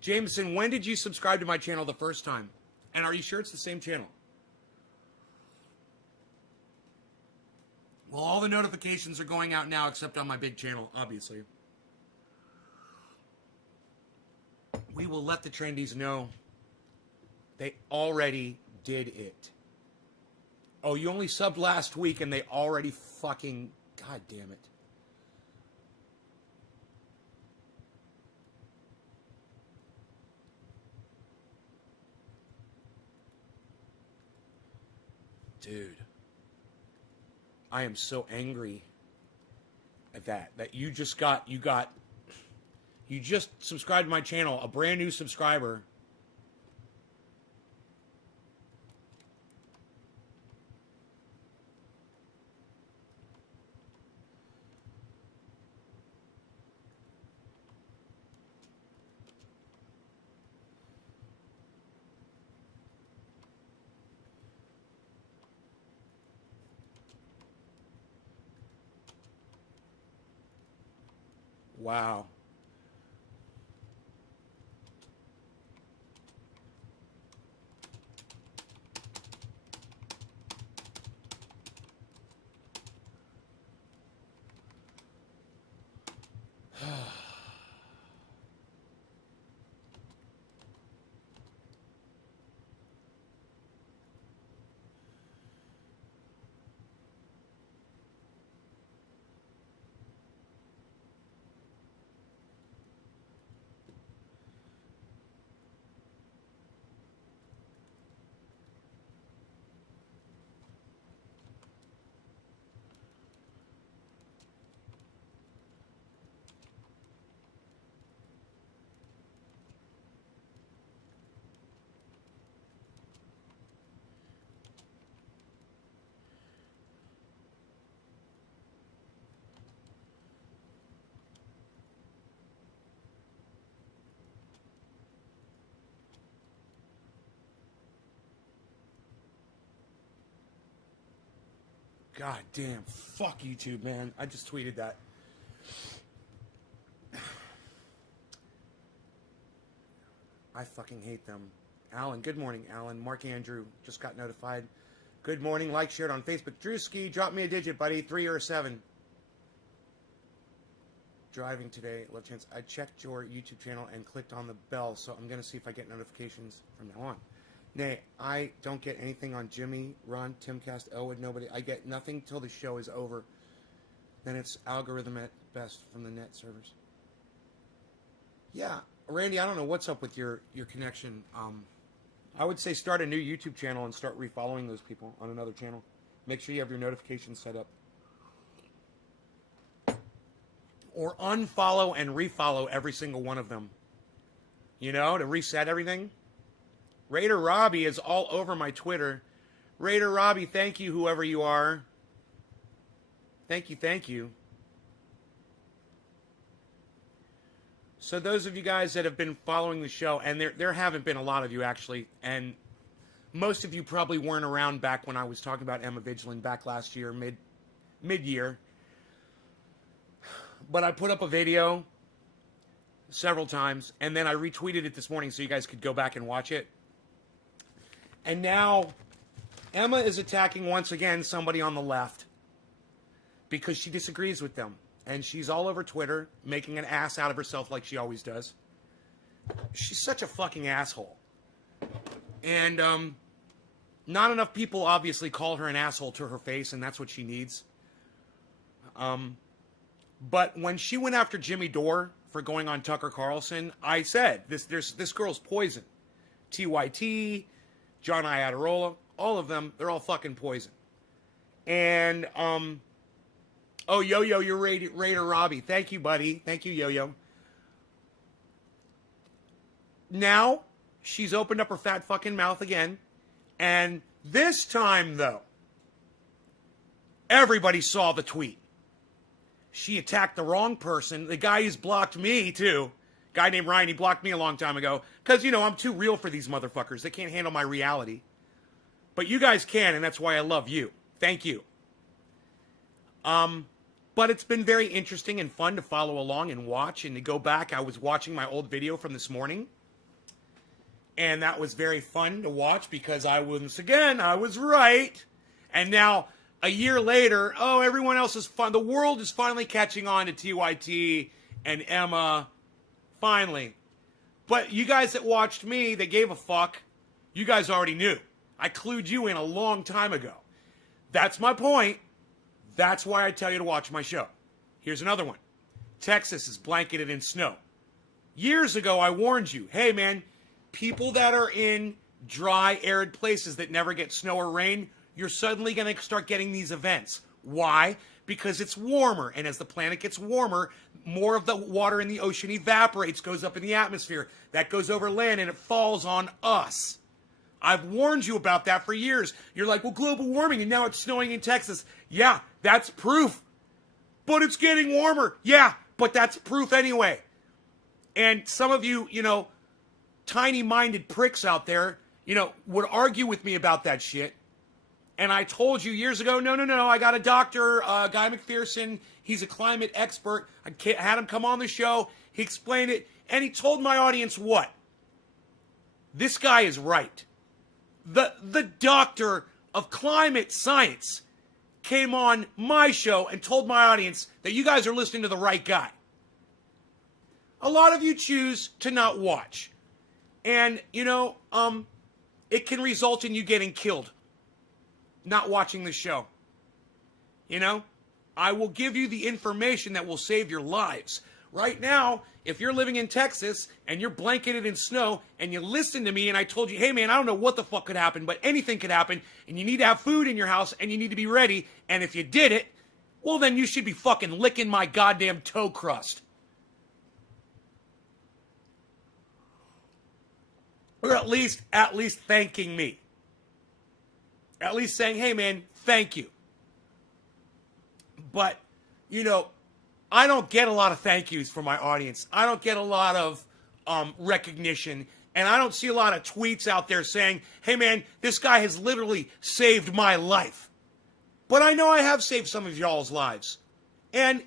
Jameson, when did you subscribe to my channel the first time? And are you sure it's the same channel? Well, all the notifications are going out now except on my big channel, obviously. We will let the trendies know they already did it. Oh, you only subbed last week and they already fucking... God damn it. Dude. I am so angry at that you just subscribed to my channel, a brand new subscriber. Wow. God damn. Fuck YouTube, man. I just tweeted that. I fucking hate them. Alan, good morning, Alan. Mark Andrew just got notified. Good morning. Like, shared on Facebook. Drewski, drop me a digit, buddy. 3 or 7. Driving today. Love chance. I checked your YouTube channel and clicked on the bell, so I'm going to see if I get notifications from now on. Nay, I don't get anything on Jimmy, Ron, Timcast, Elwood, nobody. I get nothing till the show is over. Then it's algorithm at best from the net servers. Yeah, Randy, I don't know what's up with your connection. I would say start a new YouTube channel and start refollowing those people on another channel. Make sure you have your notifications set up. Or unfollow and refollow every single one of them. You know, to reset everything. Raider Robbie is all over my Twitter. Raider Robbie, thank you, whoever you are. Thank you, thank you. So those of you guys that have been following the show, and there haven't been a lot of you actually, and most of you probably weren't around back when I was talking about Emma Vigeland back last year, mid-year. But I put up a video several times, and then I retweeted it this morning so you guys could go back and watch it. And now, Emma is attacking once again somebody on the left because she disagrees with them. And she's all over Twitter, making an ass out of herself like she always does. She's such a fucking asshole. And not enough people obviously call her an asshole to her face, and that's what she needs. But when she went after Jimmy Dore for going on Tucker Carlson, I said, this girl's poison. TYT, John Iadarola, all of them, they're all fucking poison. And, oh, Yo-Yo, you're Raider Robbie. Thank you, buddy. Thank you, Yo-Yo. Now, she's opened up her fat fucking mouth again. And this time, though, everybody saw the tweet. She attacked the wrong person. The guy who's blocked me, too. Guy named Ryan, he blocked me a long time ago. Because, you know, I'm too real for these motherfuckers. They can't handle my reality. But you guys can, and that's why I love you. Thank you. But it's been very interesting and fun to follow along and watch and to go back. I was watching my old video from this morning. And that was very fun to watch because I was right. And now, a year later, oh, everyone else is fun. The world is finally catching on to TYT and Emma. Finally. But you guys that watched me, that gave a fuck, you guys already knew. I clued you in a long time ago. That's my point. That's why I tell you to watch my show. Here's another one. Texas is blanketed in snow. Years ago, I warned you, hey man, people that are in dry, arid places that never get snow or rain, you're suddenly going to start getting these events. Why? Because it's warmer, and as the planet gets warmer, more of the water in the ocean evaporates, goes up in the atmosphere. That goes over land, and it falls on us. I've warned you about that for years. You're like, well, global warming, and now it's snowing in Texas. Yeah, that's proof. But it's getting warmer. Yeah, but that's proof anyway. And some of you, tiny-minded pricks out there, would argue with me about that shit. And I told you years ago, no, I got a doctor, Guy McPherson. He's a climate expert. I had him come on the show. He explained it. And he told my audience what? This guy is right. The doctor of climate science came on my show and told my audience that you guys are listening to the right guy. A lot of you choose to not watch. And, it can result in you getting killed. Not watching the show. I will give you the information that will save your lives. Right now, if you're living in Texas and you're blanketed in snow and you listen to me and I told you, hey man, I don't know what the fuck could happen, but anything could happen and you need to have food in your house and you need to be ready. And if you did it, well then you should be fucking licking my goddamn toe crust. Or at least thanking me. At least saying, hey man, thank you. But, I don't get a lot of thank yous from my audience. I don't get a lot of recognition. And I don't see a lot of tweets out there saying, hey man, this guy has literally saved my life. But I know I have saved some of y'all's lives. And,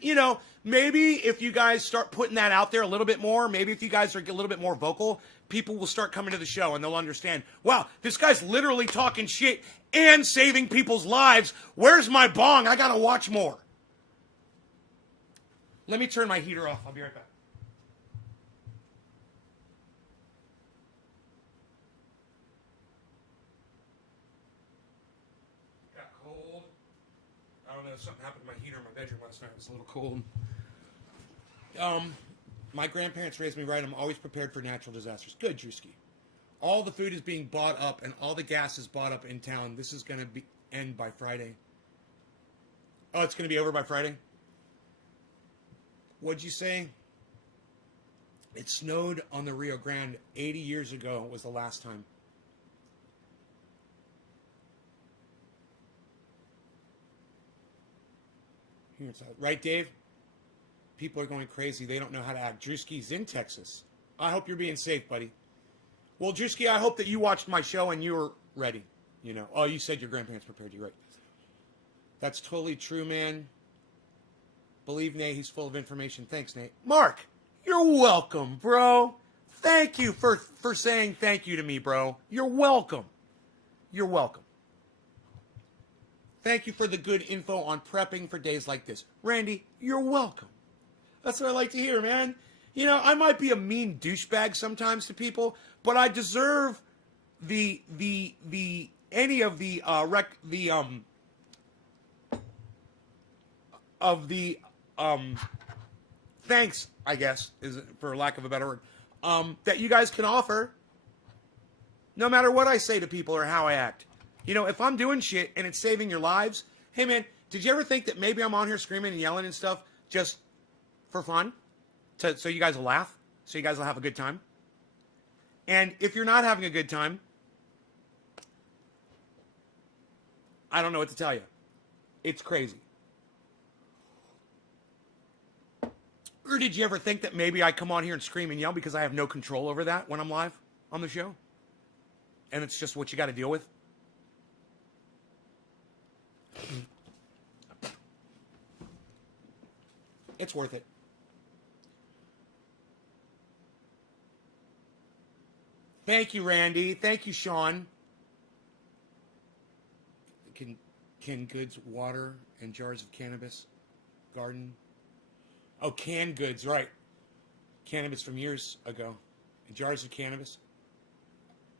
maybe if you guys start putting that out there a little bit more, maybe if you guys are a little bit more vocal, people will start coming to the show and they'll understand, wow, this guy's literally talking shit and saving people's lives. Where's my bong? I gotta watch more. Let me turn my heater off. I'll be right back. Got cold. I don't know, something happened to my heater in my bedroom last night. It was a little cold. My grandparents raised me right. I'm always prepared for natural disasters. Good, Drewski. All the food is being bought up and all the gas is bought up in town. This is going to end by Friday. Oh, it's going to be over by Friday? What'd you say? It snowed on the Rio Grande 80 years ago was the last time. Here's that. Right, Dave? People are going crazy. They don't know how to act. Drewski's in Texas. I hope you're being safe, buddy. Well, Drewski, I hope that you watched my show and you were ready. Oh, you said your grandparents prepared you, right? That's totally true, man. Believe Nate, he's full of information. Thanks, Nate. Mark, you're welcome, bro. Thank you for saying thank you to me, bro. You're welcome. You're welcome. Thank you for the good info on prepping for days like this. Randy, you're welcome. That's what I like to hear, man. I might be a mean douchebag sometimes to people, but I deserve thanks, I guess, is for lack of a better word, that you guys can offer, no matter what I say to people or how I act. If I'm doing shit and it's saving your lives, hey man, did you ever think that maybe I'm on here screaming and yelling and stuff just for fun? So you guys will laugh? So you guys will have a good time? And if you're not having a good time, I don't know what to tell you. It's crazy. Or did you ever think that maybe I come on here and scream and yell because I have no control over that when I'm live on the show? And it's just what you got to deal with? It's worth it. Thank you, Randy. Thank you, Sean. Canned goods, water, and jars of cannabis, garden. Oh, canned goods, right. Cannabis from years ago. And jars of cannabis.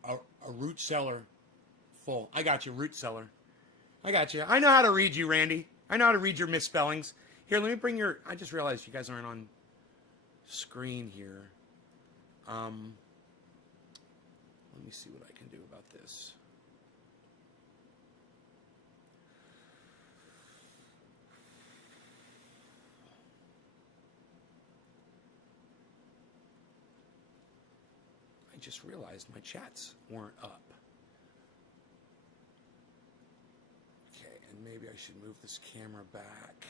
A root cellar full. I got you, root cellar. I got you. I know how to read you, Randy. I know how to read your misspellings. Here, let me bring your... I just realized you guys aren't on screen here. Let me see what I can do about this. I just realized my chats weren't up. Okay, and maybe I should move this camera back.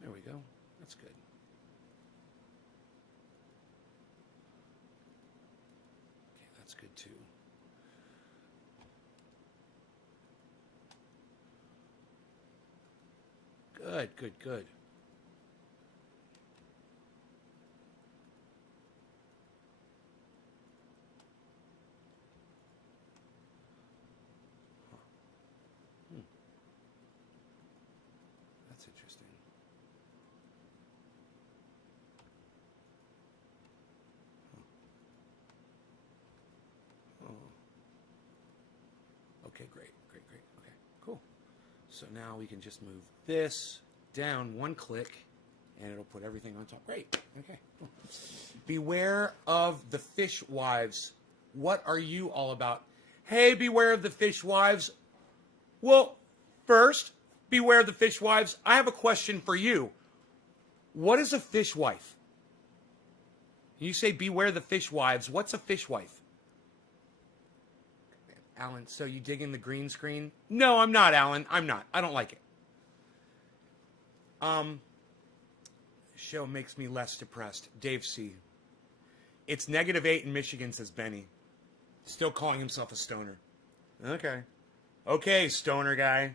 There we go. That's good. Okay, that's good too. Good, good, good. That's interesting. Oh. Okay, great, great, great. Okay, cool. So now we can just move this down one click, and it'll put everything on top. Great. Okay. Cool. Beware of the fishwives. What are you all about? Hey, beware of the fishwives. Well, first, beware of the fishwives. I have a question for you. What is a fishwife? You say beware the fishwives. What's a fishwife? Alan, so you dig in the green screen? No, I'm not, Alan. I'm not. I don't like it. Show makes me less depressed. Dave C. It's -8 in Michigan, says Benny. Still calling himself a stoner. Okay. Okay, stoner guy.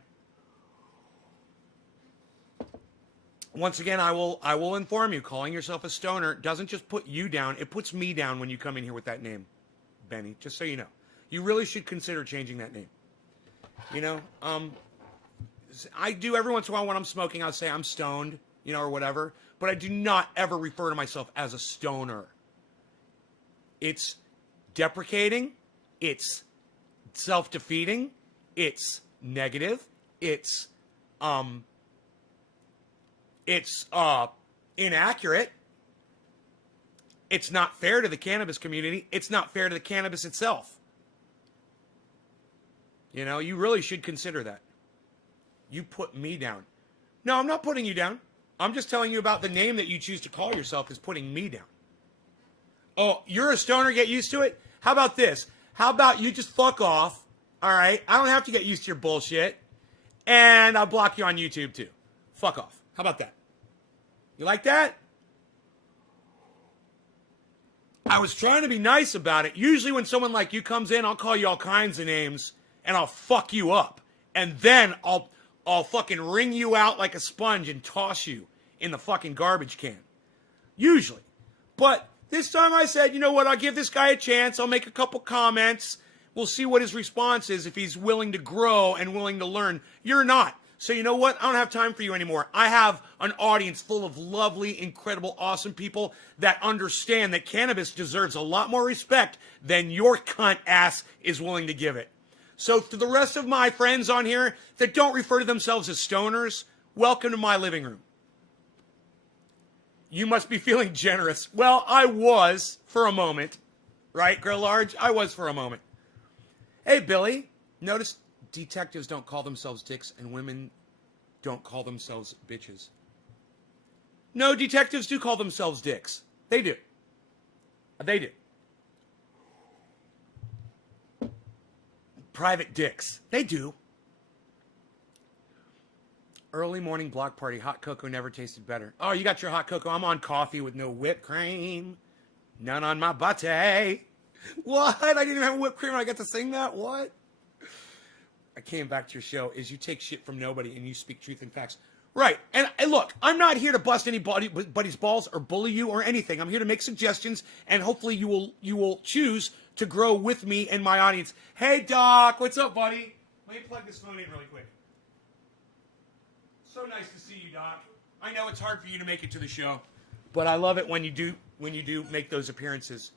Once again, I will inform you, calling yourself a stoner doesn't just put you down, it puts me down when you come in here with that name, Benny, just so you know. You really should consider changing that name. You know, I do every once in a while when I'm smoking, I'll say I'm stoned, you know, or whatever, but I do not ever refer to myself as a stoner. It's deprecating, it's self-defeating, it's negative, it's inaccurate, it's not fair to the cannabis community, it's not fair to the cannabis itself. You know, you really should consider that. You put me down. No, I'm not putting you down. I'm just telling you about the name that you choose to call yourself is putting me down. Oh, you're a stoner, get used to it? How about this? How about you just fuck off, all right? I don't have to get used to your bullshit, and I'll block you on YouTube too. Fuck off. How about that? You like that? I was trying to be nice about it. Usually when someone like you comes in, I'll call you all kinds of names, and I'll fuck you up. And then I'll fucking wring you out like a sponge and toss you in the fucking garbage can. Usually. But this time I said, you know what, I'll give this guy a chance. I'll make a couple comments. We'll see what his response is if he's willing to grow and willing to learn. You're not. So you know what? I don't have time for you anymore. I have an audience full of lovely, incredible, awesome people that understand that cannabis deserves a lot more respect than your cunt ass is willing to give it. So to the rest of my friends on here that don't refer to themselves as stoners, welcome to my living room. You must be feeling generous. Well, I was for a moment. Right, Grill Large? I was for a moment. Hey, Billy. Notice detectives don't call themselves dicks and women don't call themselves bitches. No, detectives do call themselves dicks. They do. They do. Private dicks. They do. Early morning block party. Hot cocoa never tasted better. Oh, you got your hot cocoa. I'm on coffee with no whipped cream. None on my butte. What? I didn't even have whipped cream and I got to sing that? What? I came back to your show is you take shit from nobody and you speak truth and facts. Right. And look, I'm not here to bust anybody's balls or bully you or anything. I'm here to make suggestions, and hopefully you will choose to grow with me and my audience. Hey, Doc. What's up, buddy? Let me plug this phone in really quick. So nice to see you, Doc. I know it's hard for you to make it to the show, but I love it when you do make those appearances.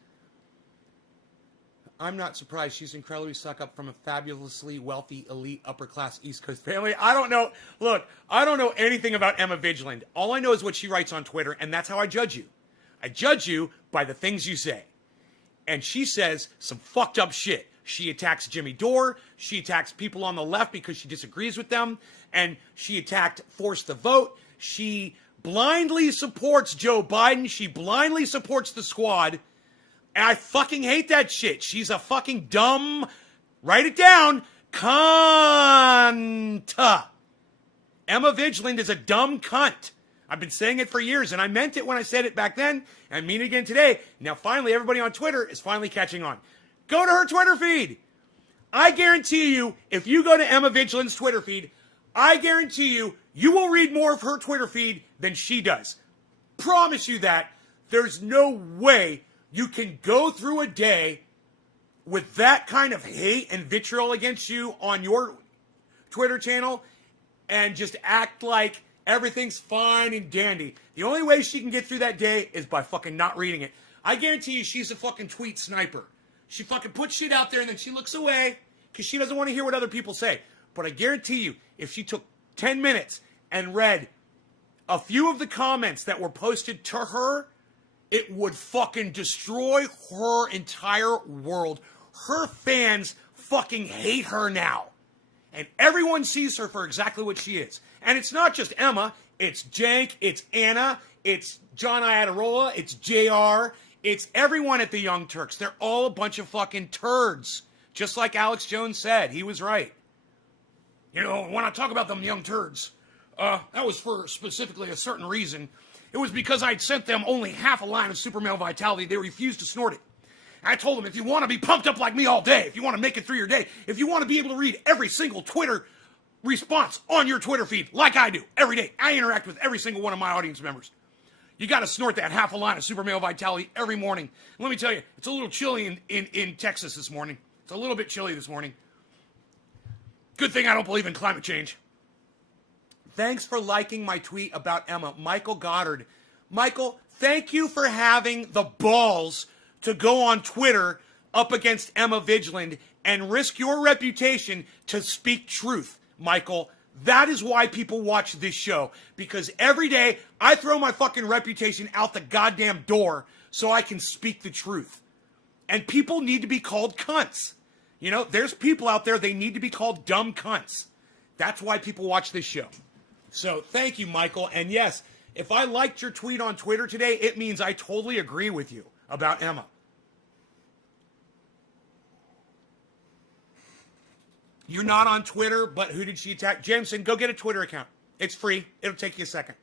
I'm not surprised. She's incredibly stuck up from a fabulously wealthy, elite, upper-class East Coast family. I don't know. Look, I don't know anything about Emma Vigeland. All I know is what she writes on Twitter, and that's how I judge you. I judge you by the things you say. And she says some fucked up shit. She attacks Jimmy Dore. She attacks people on the left because she disagrees with them. And she attacked Force the Vote. She blindly supports Joe Biden. She blindly supports the squad. And I fucking hate that shit. She's a fucking dumb, write it down, cunt. Emma Vigeland is a dumb cunt. I've been saying it for years, and I meant it when I said it back then, and I mean it again today. Now, finally, everybody on Twitter is finally catching on. Go to her Twitter feed. I guarantee you, if you go to Emma Vigeland's Twitter feed, I guarantee you, you will read more of her Twitter feed than she does. Promise you that. There's no way you can go through a day with that kind of hate and vitriol against you on your Twitter channel and just act like everything's fine and dandy. The only way she can get through that day is by fucking not reading it. I guarantee you she's a fucking tweet sniper. She fucking puts shit out there and then she looks away because she doesn't want to hear what other people say. But I guarantee you, if she took 10 minutes and read a few of the comments that were posted to her, it would fucking destroy her entire world. Her fans fucking hate her now. And everyone sees her for exactly what she is. And it's not just Emma. It's Jank. It's Anna. It's John Iadarola. It's JR. It's everyone at the Young Turks. They're all a bunch of fucking turds. Just like Alex Jones said. He was right. You know, when I talk about them young turds, that was for specifically a certain reason. It was because I'd sent them only half a line of super male vitality. They refused to snort it. I told them, if you want to be pumped up like me all day, if you want to make it through your day, if you want to be able to read every single Twitter response on your Twitter feed, like I do, every day, I interact with every single one of my audience members. You got to snort that half a line of super male vitality every morning. And let me tell you, it's a little chilly in Texas this morning. It's a little bit chilly this morning. Good thing I don't believe in climate change. Thanks for liking my tweet about Emma. Michael Goddard. Michael, thank you for having the balls to go on Twitter up against Emma Vigeland and risk your reputation to speak truth. Michael, that is why people watch this show. Because every day I throw my fucking reputation out the goddamn door so I can speak the truth. And people need to be called cunts. You know, there's people out there, they need to be called dumb cunts. That's why people watch this show. So thank you, Michael. And yes, if I liked your tweet on Twitter today, it means I totally agree with you about Emma. You're not on Twitter, but who did she attack? Jameson, go get a Twitter account. It's free. It'll take you a second.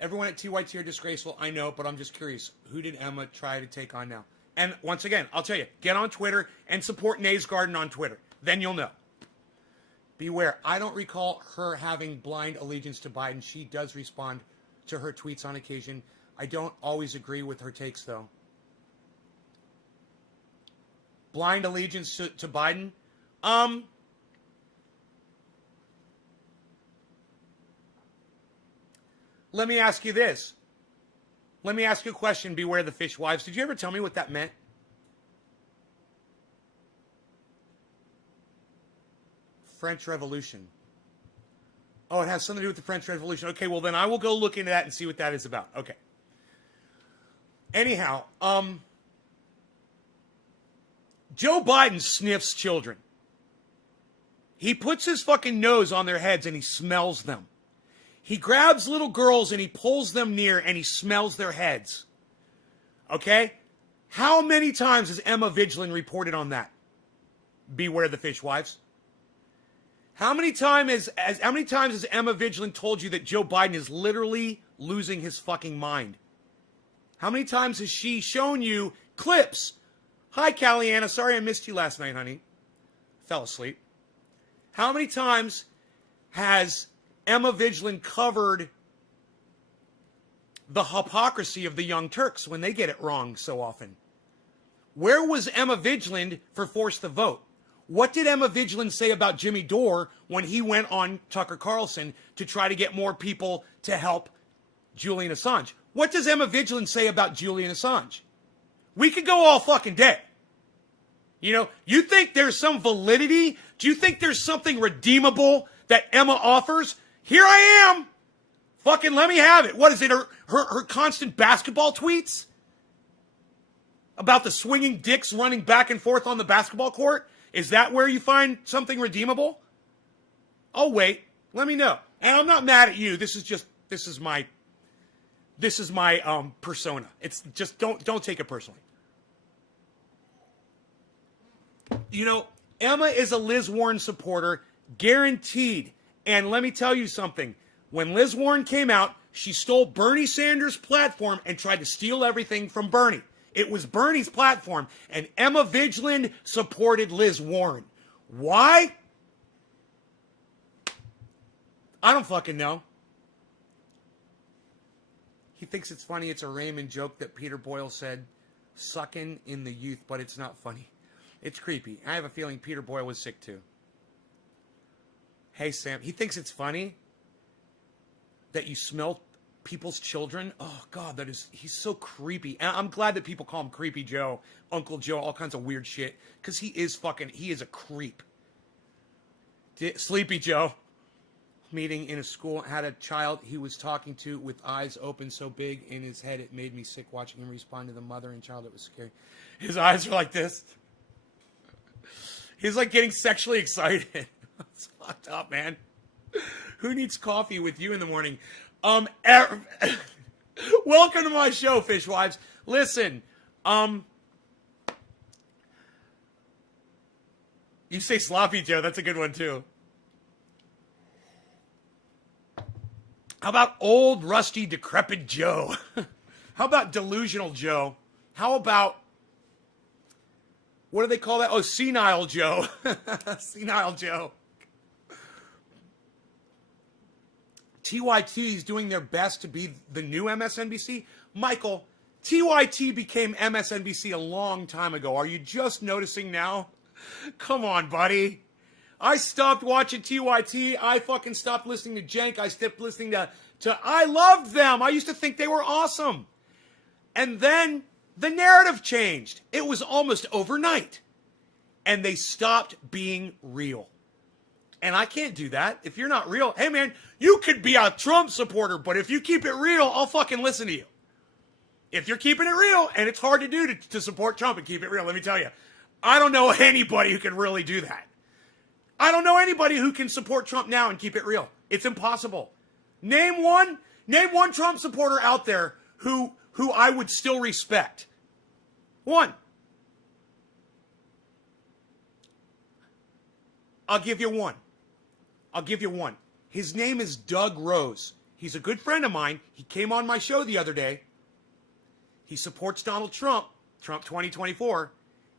Everyone at TYT are disgraceful. I know, but I'm just curious. Who did Emma try to take on now? And once again, I'll tell you, get on Twitter and support Nays Garden on Twitter. Then you'll know. Beware. I don't recall her having blind allegiance to Biden. She does respond to her tweets on occasion. I don't always agree with her takes, though. Blind allegiance to Biden? Let me ask you this. Let me ask you a question, Beware the Fishwives. Did you ever tell me what that meant? French Revolution. Oh, it has something to do with the French Revolution. Okay, well then I will go look into that and see what that is about. Okay. Anyhow, Joe Biden sniffs children. He puts his fucking nose on their heads and he smells them. He grabs little girls and he pulls them near and he smells their heads. Okay? How many times has Emma Vigeland reported on that? Beware the Fishwives. How many times has Emma Vigeland told you that Joe Biden is literally losing his fucking mind? How many times has she shown you clips? Hi, Caliana. Sorry I missed you last night, honey. Fell asleep. How many times has Emma Vigeland covered the hypocrisy of the Young Turks when they get it wrong so often. Where was Emma Vigeland for Force the Vote? What did Emma Vigeland say about Jimmy Dore when he went on Tucker Carlson to try to get more people to help Julian Assange? What does Emma Vigeland say about Julian Assange? We could go all fucking day. You know, you think there's some validity? Do you think there's something redeemable that Emma offers? Here I am. Fucking let me have it. What is it? Her constant basketball tweets? About the swinging dicks running back and forth on the basketball court? Is that where you find something redeemable? Oh, wait. Let me know. And I'm not mad at you. This is my persona. It's just, don't take it personally. You know, Emma is a Liz Warren supporter, guaranteed. And let me tell you something. When Liz Warren came out, she stole Bernie Sanders' platform and tried to steal everything from Bernie. It was Bernie's platform, and Emma Vigeland supported Liz Warren. Why? I don't fucking know. He thinks it's funny. It's a Raymond joke that Peter Boyle said, sucking in the youth, but it's not funny. It's creepy. I have a feeling Peter Boyle was sick too. Hey, Sam. He thinks it's funny that you smell people's children. Oh, God, he's so creepy. And I'm glad that people call him Creepy Joe, Uncle Joe, all kinds of weird shit. Because he is a creep. Sleepy Joe. Meeting in a school, had a child he was talking to with eyes open so big in his head it made me sick watching him respond to the mother and child. It was scary. His eyes are like this. He's like getting sexually excited. It's fucked up, man. Who needs coffee with you in the morning? Welcome to my show, Fishwives. Listen, you say Sloppy Joe, that's a good one too. How about old, rusty, decrepit Joe? How about delusional Joe? How about, what do they call that? Oh, senile Joe. Senile Joe. TYT is doing their best to be the new MSNBC. Michael, TYT became MSNBC a long time ago. Are you just noticing now? Come on, buddy. I stopped watching TYT. I fucking stopped listening to Cenk. I stopped listening to I loved them. I used to think they were awesome. And then the narrative changed. It was almost overnight. And they stopped being real. And I can't do that. If you're not real, hey man, you could be a Trump supporter, but if you keep it real, I'll fucking listen to you. If you're keeping it real, and it's hard to do to support Trump and keep it real, let me tell you, I don't know anybody who can really do that. I don't know anybody who can support Trump now and keep it real. It's impossible. Name one Trump supporter out there who I would still respect. One. I'll give you one. His name is Doug Rose. He's a good friend of mine. He came on my show the other day. He supports Donald Trump 2024.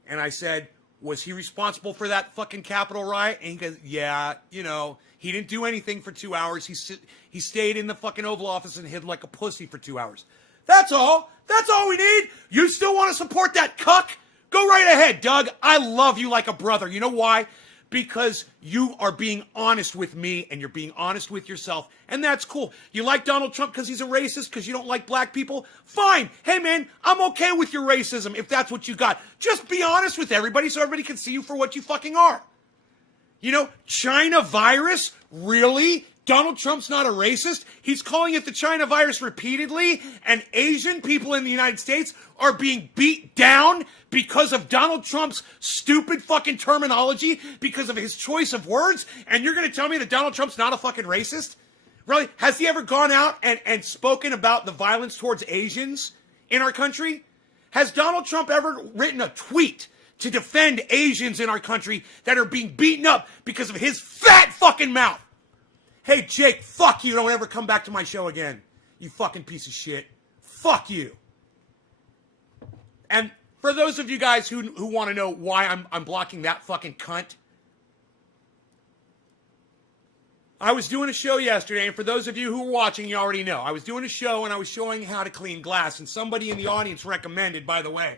And I said, was he responsible for that fucking Capitol riot? And he goes, yeah, you know, he didn't do anything for 2 hours. He stayed in the fucking Oval Office and hid like a pussy for 2 hours. That's all. That's all we need. You still want to support that cuck? Go right ahead, Doug. I love you like a brother. You know why? Because you are being honest with me and you're being honest with yourself. And that's cool. You like Donald Trump because he's a racist, because you don't like black people? Fine. Hey, man, I'm okay with your racism if that's what you got. Just be honest with everybody so everybody can see you for what you fucking are. You know, China virus? Really? Donald Trump's not a racist? He's calling it the China virus repeatedly, and Asian people in the United States are being beat down because of Donald Trump's stupid fucking terminology, because of his choice of words, and you're going to tell me that Donald Trump's not a fucking racist? Really? Has he ever gone out and spoken about the violence towards Asians in our country? Has Donald Trump ever written a tweet to defend Asians in our country that are being beaten up because of his fat fucking mouth? Hey, Jake, fuck you. Don't ever come back to my show again. You fucking piece of shit. Fuck you. And for those of you guys who want to know why I'm blocking that fucking cunt, I was doing a show yesterday, and for those of you who are watching, you already know. I was doing a show, and I was showing how to clean glass, and somebody in the audience recommended, by the way,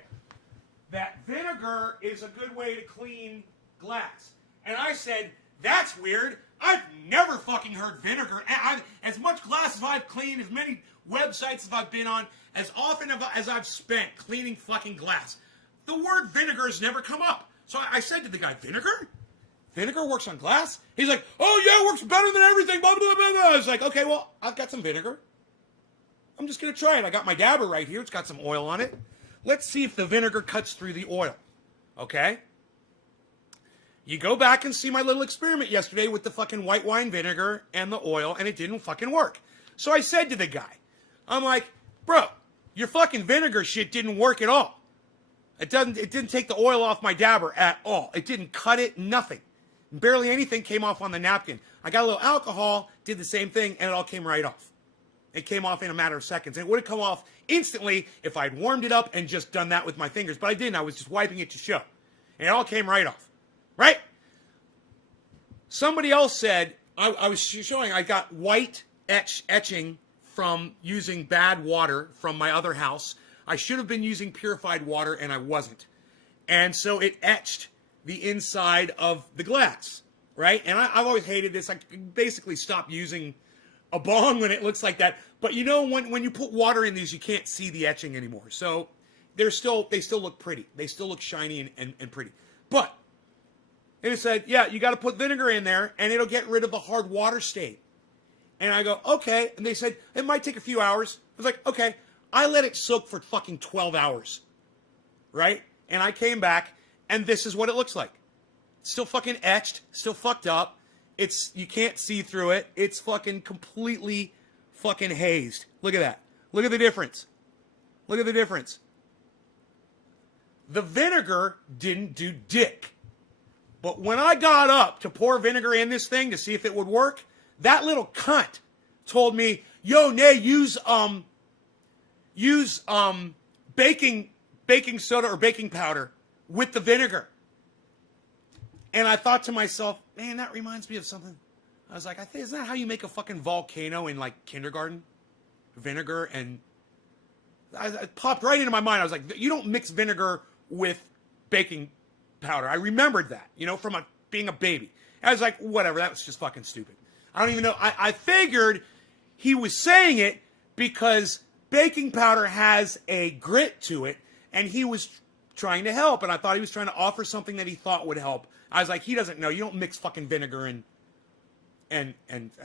that vinegar is a good way to clean glass. And I said, that's weird. I've never fucking heard vinegar. As much glass as I've cleaned, as many websites as I've been on, as often as I've spent cleaning fucking glass, the word vinegar has never come up. So I said to the guy, vinegar? Vinegar works on glass? He's like, oh yeah, it works better than everything, blah, blah, blah, blah. I was like, okay, well, I've got some vinegar. I'm just going to try it. I got my dabber right here. It's got some oil on it. Let's see if the vinegar cuts through the oil. Okay? You go back and see my little experiment yesterday with the fucking white wine vinegar and the oil, and it didn't fucking work. So I said to the guy, I'm like, bro, your fucking vinegar shit didn't work at all. It didn't take the oil off my dabber at all. It didn't cut it, nothing. Barely anything came off on the napkin. I got a little alcohol, did the same thing, and it all came right off. It came off in a matter of seconds. It would have come off instantly if I'd warmed it up and just done that with my fingers. But I didn't. I was just wiping it to show. And it all came right off. Right? Somebody else said, I was showing I got white etching from using bad water from my other house. I should have been using purified water, and I wasn't. And so it etched the inside of the glass, right? And I've always hated this. I basically stopped using a bong when it looks like that. But you know, when you put water in these, you can't see the etching anymore. So they still look pretty. They still look shiny and pretty. But it said, yeah, you got to put vinegar in there, and it'll get rid of the hard water stain. And I go, okay. And they said, it might take a few hours. I was like, okay. I let it soak for fucking 12 hours, right? And I came back, and this is what it looks like. Still fucking etched, still fucked up. You can't see through it. It's fucking completely fucking hazed. Look at that. Look at the difference. Look at the difference. The vinegar didn't do dick. But when I got up to pour vinegar in this thing to see if it would work, that little cunt told me, yo, Nay, use baking soda or baking powder with the vinegar. And I thought to myself, man, that reminds me of something. I was like, isn't that how you make a fucking volcano in like kindergarten? Vinegar and it popped right into my mind. I was like, you don't mix vinegar with baking powder. I remembered that, from being a baby. I was like, whatever, that was just fucking stupid. I don't even know. I figured he was saying it because baking powder has a grit to it, and he was trying to help, and I thought he was trying to offer something that he thought would help. I was like, he doesn't know. You don't mix fucking vinegar and I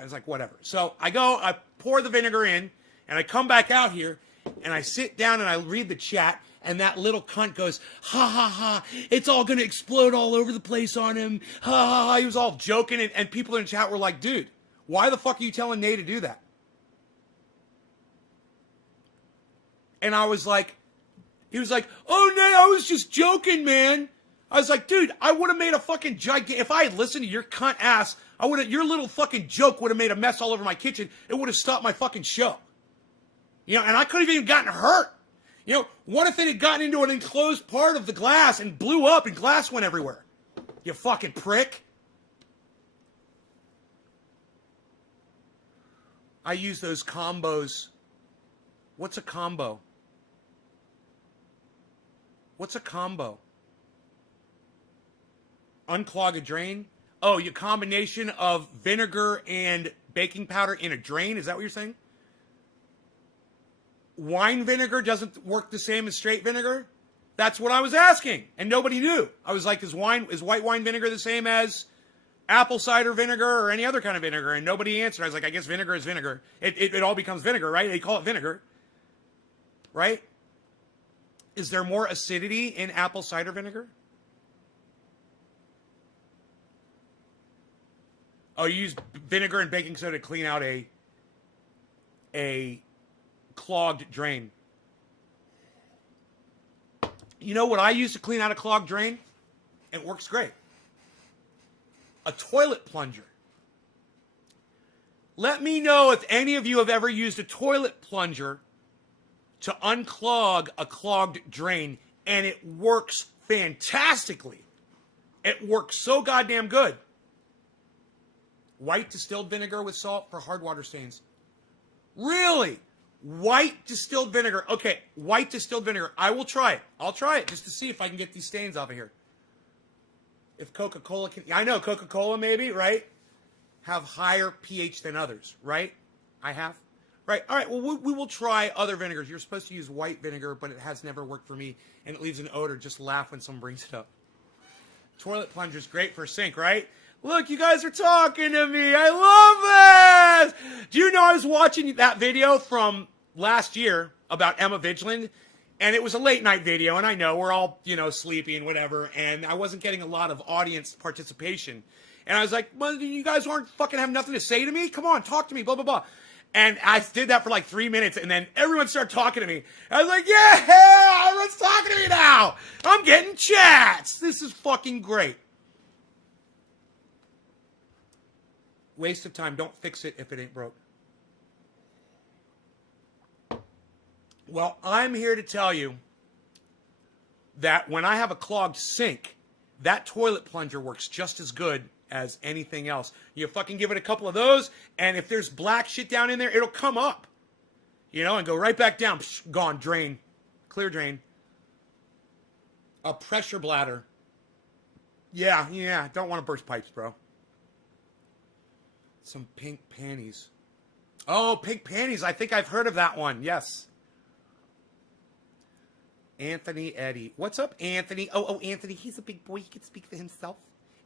was like, whatever. So I pour the vinegar in, and I come back out here, and I sit down, and I read the chat, and that little cunt goes, ha, ha, ha, it's all going to explode all over the place on him. Ha, ha, ha. He was all joking, and people in the chat were like, dude, why the fuck are you telling Nate to do that? And I was like, he was like, oh, Nate, I was just joking, man. I was like, dude, I would have made a fucking if I had listened to your cunt ass, your little fucking joke would have made a mess all over my kitchen. It would have stopped my fucking show. And I could have even gotten hurt. What if it had gotten into an enclosed part of the glass and blew up and glass went everywhere? You fucking prick. I use those combos. What's a combo? What's a combo? Unclog a drain? Oh, your combination of vinegar and baking powder in a drain? Is that what you're saying? Wine vinegar doesn't work the same as straight vinegar? That's what I was asking, and nobody knew. I was like, is white wine vinegar the same as apple cider vinegar or any other kind of vinegar? And nobody answered. I was like, I guess vinegar is vinegar. It all becomes vinegar, right? They call it vinegar, right? Is there more acidity in apple cider vinegar? Oh, you use vinegar and baking soda to clean out a clogged drain. You know what I use to clean out a clogged drain? It works great. A toilet plunger. Let me know if any of you have ever used a toilet plunger to unclog a clogged drain, and it works fantastically. It works so goddamn good. White distilled vinegar with salt for hard water stains. Really? White distilled vinegar. Okay, white distilled vinegar. I will try it. I'll try it just to see if I can get these stains off of here. If Coca-Cola can... I know Coca-Cola maybe, right? Have higher pH than others, right? I have. Right. All right. Well, we will try other vinegars. You're supposed to use white vinegar, but it has never worked for me, and it leaves an odor. Just laugh when someone brings it up. Toilet plunger's great for sink, right? Look, you guys are talking to me. I love this. Do you know I was watching that video from last year about Emma Vigeland, and it was a late night video, and I know we're all, sleepy and whatever, and I wasn't getting a lot of audience participation. And I was like, well, you guys aren't fucking have nothing to say to me? Come on, talk to me, blah, blah, blah. And I did that for like 3 minutes, and then everyone started talking to me. I was like, yeah, everyone's talking to me now. I'm getting chats. This is fucking great. Waste of time. Don't fix it if it ain't broke. Well, I'm here to tell you that when I have a clogged sink, that toilet plunger works just as good as anything else. You fucking give it a couple of those, and if there's black shit down in there, it'll come up, and go right back down. Psh, gone, drain, clear drain. A pressure bladder. Yeah, don't want to burst pipes, bro. Some pink panties. Oh, pink panties. I think I've heard of that one. Yes. Anthony Eddy. What's up, Anthony? Oh, Anthony, he's a big boy. He can speak for himself.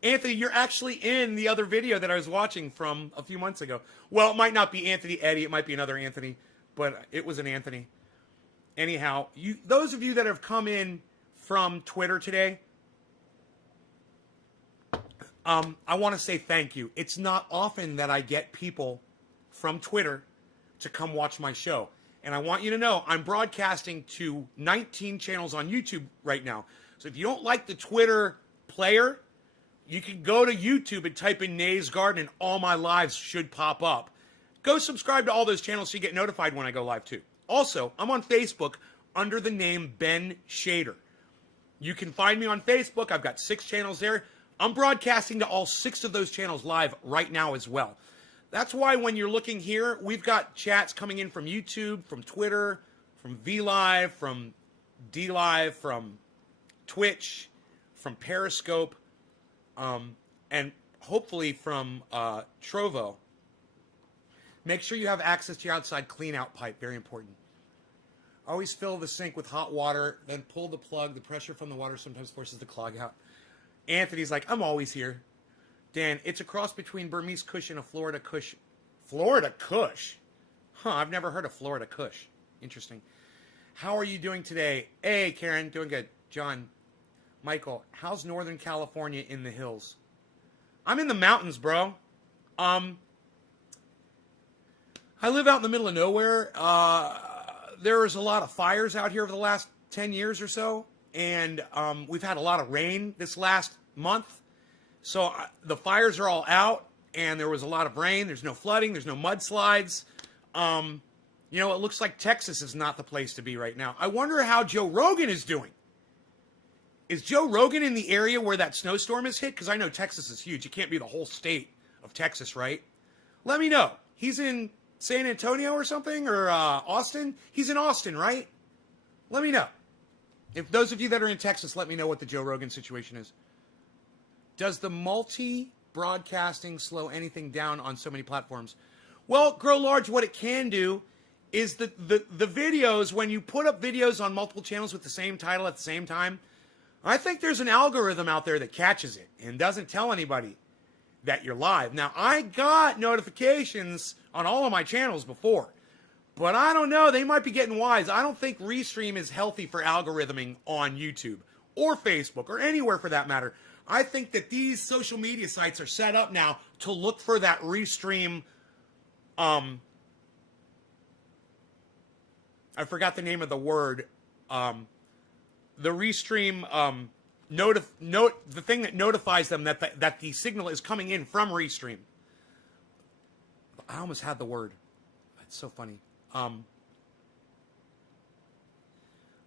Anthony, you're actually in the other video that I was watching from a few months ago. Well, it might not be Anthony Eddy. It might be another Anthony, but it was an Anthony. Anyhow, those of you that have come in from Twitter today, I want to say thank you. It's not often that I get people from Twitter to come watch my show. And I want you to know I'm broadcasting to 19 channels on YouTube right now. So if you don't like the Twitter player, you can go to YouTube and type in Nay's Garden and all my lives should pop up. Go subscribe to all those channels so you get notified when I go live too. Also, I'm on Facebook under the name Ben Shader. You can find me on Facebook. I've got 6 channels there. I'm broadcasting to all 6 of those channels live right now as well. That's why when you're looking here, we've got chats coming in from YouTube, from Twitter, from VLive, from DLive, from Twitch, from Periscope, and hopefully from Trovo. Make sure you have access to your outside clean-out pipe. Very important. Always fill the sink with hot water, then pull the plug. The pressure from the water sometimes forces the clog out. Anthony's like, I'm always here. Dan, it's a cross between Burmese Kush and a Florida Kush. Florida Kush? Huh, I've never heard of Florida Kush. Interesting. How are you doing today? Hey, Karen, doing good. John, Michael, how's Northern California in the hills? I'm in the mountains, bro. I live out in the middle of nowhere. There was a lot of fires out here over the last 10 years or so, and we've had a lot of rain this last month. So the fires are all out, and there was a lot of rain. There's no flooding. There's no mudslides. It looks like Texas is not the place to be right now. I wonder how Joe Rogan is doing. Is Joe Rogan in the area where that snowstorm is hit? Because I know Texas is huge. It can't be the whole state of Texas, right? Let me know. He's in San Antonio or something, or Austin? He's in Austin, right? Let me know. If those of you that are in Texas, let me know what the Joe Rogan situation is. Does the multi-broadcasting slow anything down on so many platforms? Well, Grow Large, what it can do is the videos, when you put up videos on multiple channels with the same title at the same time, I think there's an algorithm out there that catches it and doesn't tell anybody that you're live. Now, I got notifications on all of my channels before, but I don't know. They might be getting wise. I don't think Restream is healthy for algorithming on YouTube or Facebook or anywhere for that matter. I think that these social media sites are set up now to look for that Restream. I forgot the name of the word. The Restream the thing that notifies them that the signal is coming in from Restream. I almost had the word. It's so funny.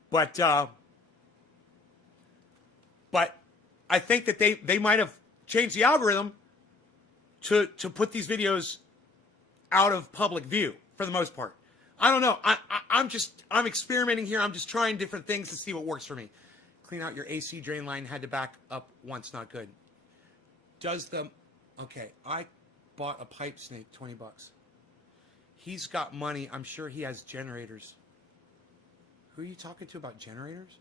But I think that they might have changed the algorithm to put these videos out of public view for the most part. I don't know. I'm experimenting here. I'm just trying different things to see what works for me. Clean out your AC drain line. Had to back up once. Not good. Okay, I bought a pipe snake, $20. He's got money. I'm sure he has generators. Who are you talking to about generators?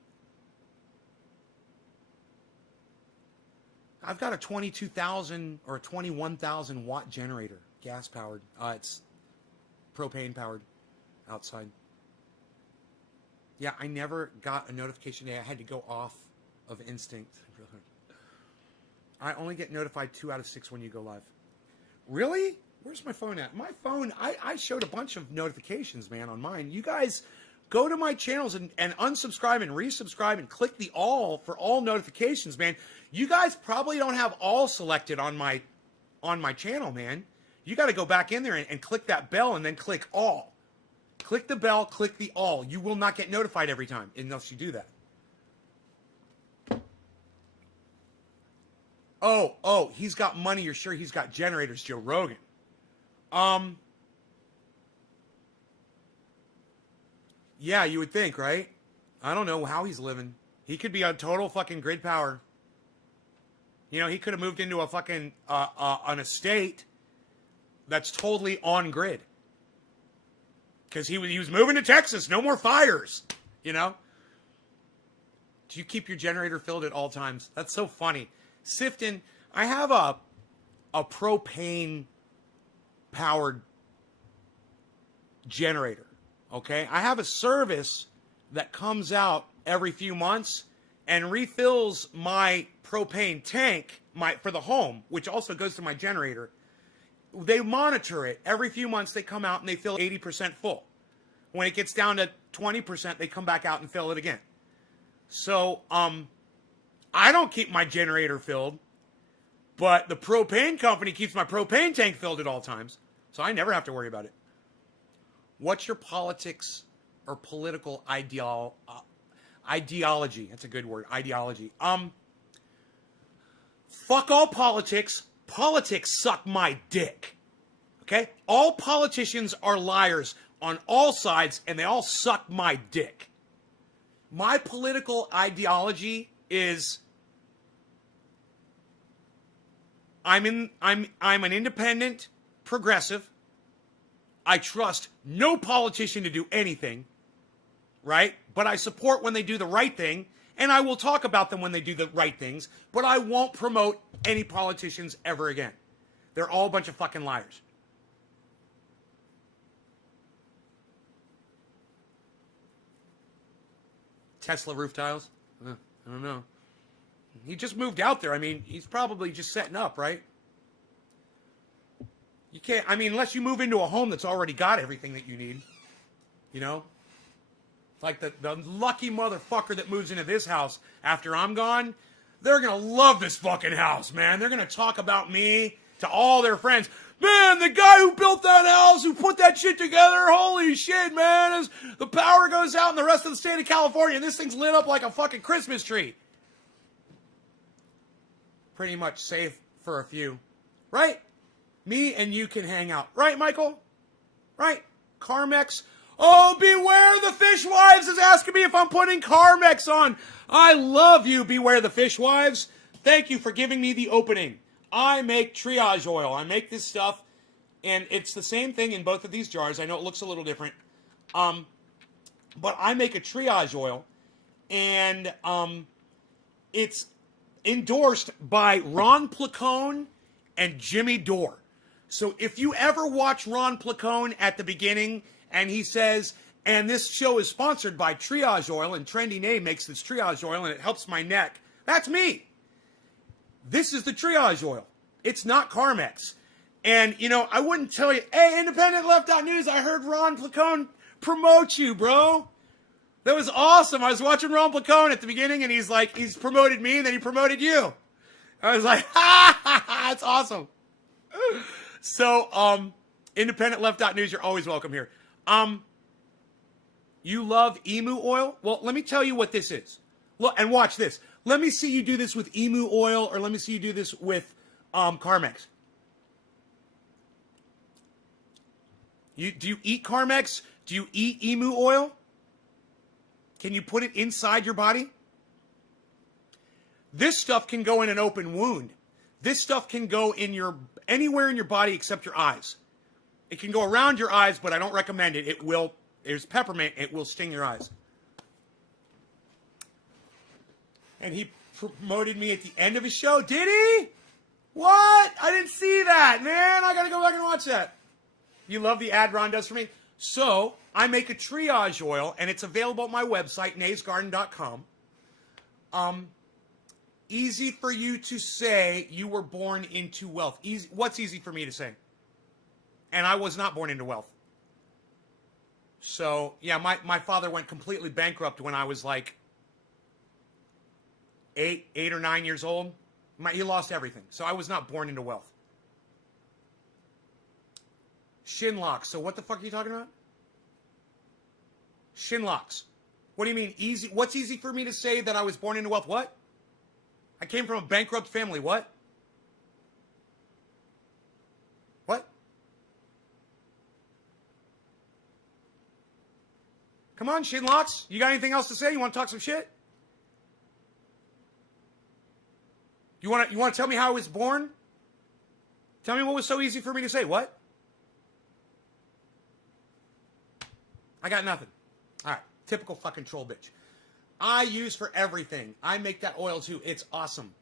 I've got a 22,000 or a 21,000 watt generator, gas powered. It's propane powered outside. Yeah, I never got a notification today. I had to go off of instinct. I only get notified 2 out of 6 when you go live. Really? Where's my phone at? My phone, I showed a bunch of notifications, man, on mine. You guys go to my channels and unsubscribe and resubscribe and click the all for all notifications, man. You guys probably don't have all selected on my channel, man. You got to go back in there and click that bell and then click all. Click the bell, click the all. You will not get notified every time unless you do that. Oh, he's got money. You're sure he's got generators, Joe Rogan. Yeah, you would think, right? I don't know how he's living. He could be on total fucking grid power. You know, he could have moved into a fucking, an estate that's totally on grid. Because he was moving to Texas. No more fires, you know? Do you keep your generator filled at all times? That's so funny. Sifton, I have a propane powered generator, okay? I have a service that comes out every few months and refills my propane tank for the home, which also goes to my generator. They monitor it. Every few months they come out and they fill 80% full. When it gets down to 20%, they come back out and fill it again. So, I don't keep my generator filled, but the propane company keeps my propane tank filled at all times. So I never have to worry about it. What's your politics or political ideology? That's a good word. Ideology. Fuck all politics. Politics suck my dick. Okay? All politicians are liars on all sides, and they all suck my dick. My political ideology is I'm an independent progressive. I trust no politician to do anything, right? But I support when they do the right thing, and I will talk about them when they do the right things, but I won't promote any politicians ever again. They're all a bunch of fucking liars. Tesla roof tiles? I don't know. He just moved out there. I mean, he's probably just setting up, right? You can't, I mean, unless you move into a home that's already got everything that you need. You know? Like the lucky motherfucker that moves into this house after I'm gone, they're going to love this fucking house, man. They're going to talk about me to all their friends. Man, the guy who built that house, who put that shit together, holy shit, man. As the power goes out in the rest of the state of California, and this thing's lit up like a fucking Christmas tree. Pretty much safe for a few. Right? Me and you can hang out. Right, Michael? Right? Carmex. Oh, Beware the Fishwives is asking me if I'm putting Carmex on. I love you, Beware the Fishwives. Thank you for giving me the opening. I make triage oil. I make this stuff, and it's the same thing in both of these jars. I know it looks a little different, but I make a triage oil, and it's endorsed by Ron Placone and Jimmy Dore. So if you ever watch Ron Placone at the beginning, and he says, and this show is sponsored by Triage Oil, and Trendy Name makes this triage oil, and it helps my neck, that's me. This is the triage oil. It's not Carmex. And, you know, I wouldn't tell you, hey, Independent Left.News, I heard Ron Placone promote you, bro. That was awesome. I was watching Ron Placone at the beginning, and he's like, he's promoted me, and then he promoted you. I was like, that's awesome. So, Independent Left.News, you're always welcome here. You love emu oil? Well, let me tell you what this is. Look, and watch this. Let me see you do this with emu oil, or let me see you do this with Carmex. Do you eat Carmex? Do you eat emu oil? Can you put it inside your body? This stuff can go in an open wound. This stuff can go in anywhere in your body except your eyes. It can go around your eyes, but I don't recommend it. There's peppermint, it will sting your eyes. And he promoted me at the end of his show. Did he? What? I didn't see that, man. I got to go back and watch that. You love the ad Ron does for me? So, I make a triage oil, and it's available at my website, naysgarden.com. Easy for you to say you were born into wealth. Easy. What's easy for me to say? And I was not born into wealth. So, yeah, my father went completely bankrupt when I was like 8 or 9 years old. He lost everything. So I was not born into wealth. Shin locks. So what the fuck are you talking about? Shin locks. What do you mean easy? What's easy for me to say that I was born into wealth? What? I came from a bankrupt family. What? What? Come on, shin locks. You got anything else to say? You want to talk some shit? You want to tell me how I was born? Tell me what was so easy for me to say. What? I got nothing. All right. Typical fucking troll bitch. I use for everything. I make that oil too. It's awesome.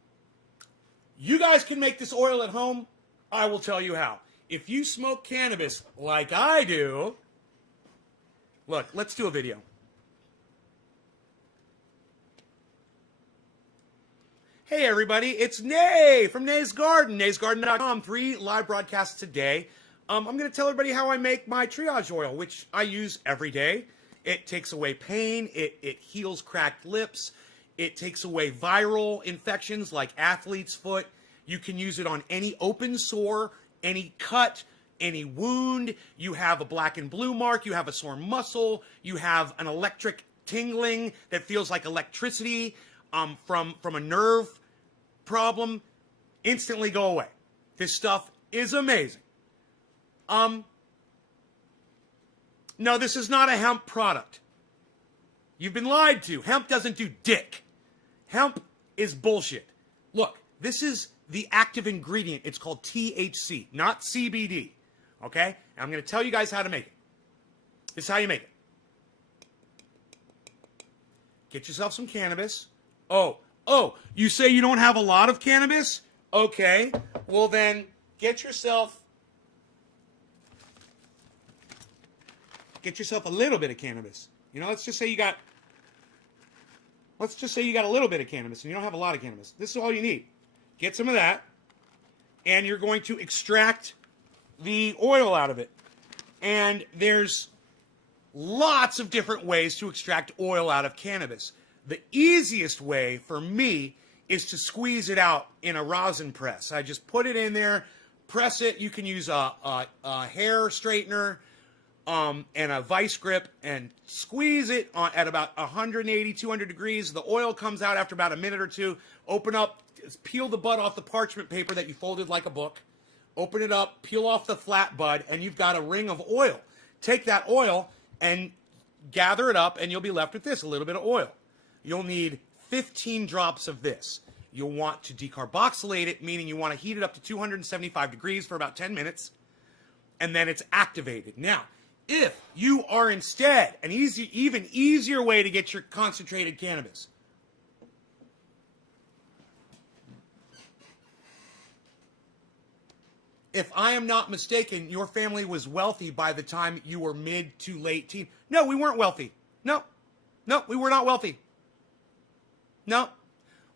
You guys can make this oil at home. I will tell you how. If you smoke cannabis like I do, look, let's do a video. Hey everybody, it's Nay from Nay's Garden, naysgarden.com. 3 live broadcasts today. I'm going to tell everybody how I make my triage oil, which I use every day. It takes away pain, it heals cracked lips, it takes away viral infections like athlete's foot. You can use it on any open sore, any cut, any wound. You have a black and blue mark, you have a sore muscle, you have an electric tingling that feels like electricity from a nerve problem. Instantly go away. This stuff is amazing. No, this is not a hemp product. You've been lied to. Hemp doesn't do dick. Hemp is bullshit. Look, this is the active ingredient. It's called THC, not CBD. Okay? And I'm going to tell you guys how to make it. This is how you make it. Get yourself some cannabis. Oh, you say you don't have a lot of cannabis? Okay. Well then, get yourself a little bit of cannabis. You know, let's just say you got a little bit of cannabis and you don't have a lot of cannabis. This is all you need. Get some of that, and you're going to extract the oil out of it. And there's lots of different ways to extract oil out of cannabis. The easiest way for me is to squeeze it out in a rosin press. I just put it in there, press it. You can use a hair straightener, and a vice grip, and squeeze it at about 180, 200 degrees. The oil comes out after about a minute or two. Open up, peel the bud off the parchment paper that you folded like a book. Open it up, peel off the flat bud, and you've got a ring of oil. Take that oil and gather it up, and you'll be left with this, a little bit of oil. You'll need 15 drops of this. You'll want to decarboxylate it, meaning you want to heat it up to 275 degrees for about 10 minutes, and then it's activated. Now, if you are instead even easier way to get your concentrated cannabis, if I am not mistaken, your family was wealthy by the time you were mid to late teen. No, we weren't wealthy. No, we were not wealthy. No.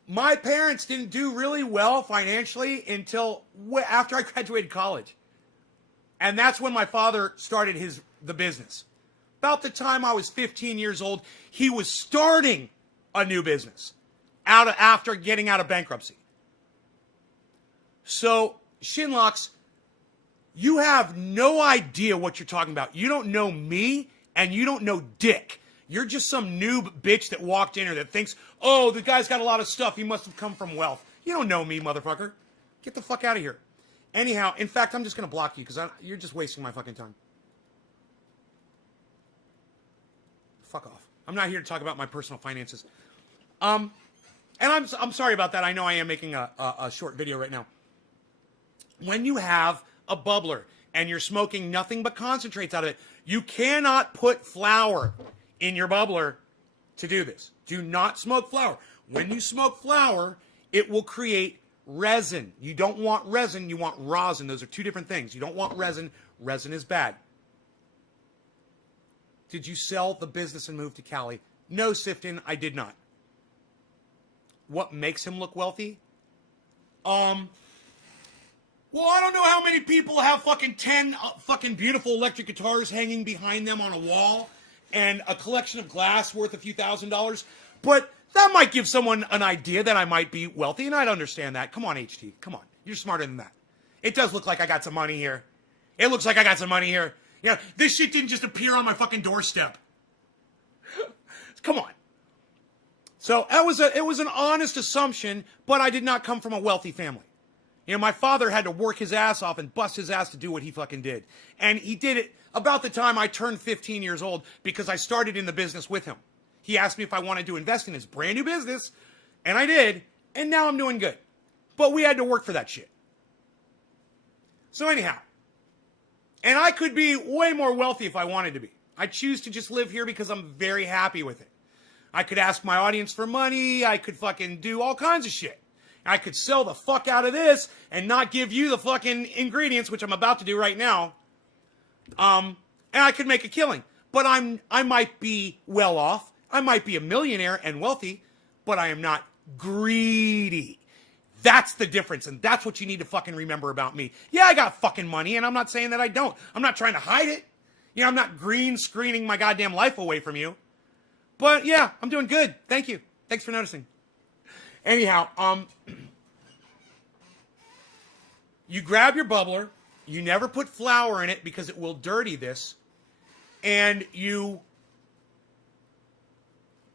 My parents didn't do really well financially until after I graduated college. And that's when my father started the business. About the time I was 15 years old, he was starting a new business after getting out of bankruptcy. So, Shinlocks, you have no idea what you're talking about. You don't know me, and you don't know Dick. You're just some noob bitch that walked in here that thinks, oh, the guy's got a lot of stuff. He must have come from wealth. You don't know me, motherfucker. Get the fuck out of here. Anyhow, in fact, I'm just going to block you because you're just wasting my fucking time. fuck off. I'm not here to talk about my personal finances. And I'm sorry about that. I know I am making a short video right now. When you have a bubbler and you're smoking nothing but concentrates out of it, you cannot put flour in your bubbler to do this. Do not smoke flour. When you smoke flour, it will create resin. You don't want resin, you want rosin. Those are two different things. You don't want resin. Resin is bad. Did you sell the business and move to Cali? No, Sifton, I did not. What makes him look wealthy? Well, I don't know how many people have fucking 10 fucking beautiful electric guitars hanging behind them on a wall and a collection of glass worth a few $1,000s, but that might give someone an idea that I might be wealthy, and I'd understand that. Come on, HT. Come on. You're smarter than that. It does look like I got some money here. It looks like I got some money here. Yeah, this shit didn't just appear on my fucking doorstep. Come on. So it was an honest assumption, but I did not come from a wealthy family. You know, my father had to work his ass off and bust his ass to do what he fucking did. And he did it about the time I turned 15 years old because I started in the business with him. He asked me if I wanted to invest in his brand new business, and I did, and now I'm doing good. But we had to work for that shit. So anyhow, and I could be way more wealthy if I wanted to be. I choose to just live here because I'm very happy with it. I could ask my audience for money. I could fucking do all kinds of shit. I could sell the fuck out of this and not give you the fucking ingredients, which I'm about to do right now. And I could make a killing. But I might be well off. I might be a millionaire and wealthy, but I am not greedy. That's the difference, and that's what you need to fucking remember about me. Yeah, I got fucking money, and I'm not saying that I don't. I'm not trying to hide it. You know, I'm not green screening my goddamn life away from you. But yeah, I'm doing good. Thank you. Thanks for noticing. Anyhow, you grab your bubbler. You never put flour in it because it will dirty this. And you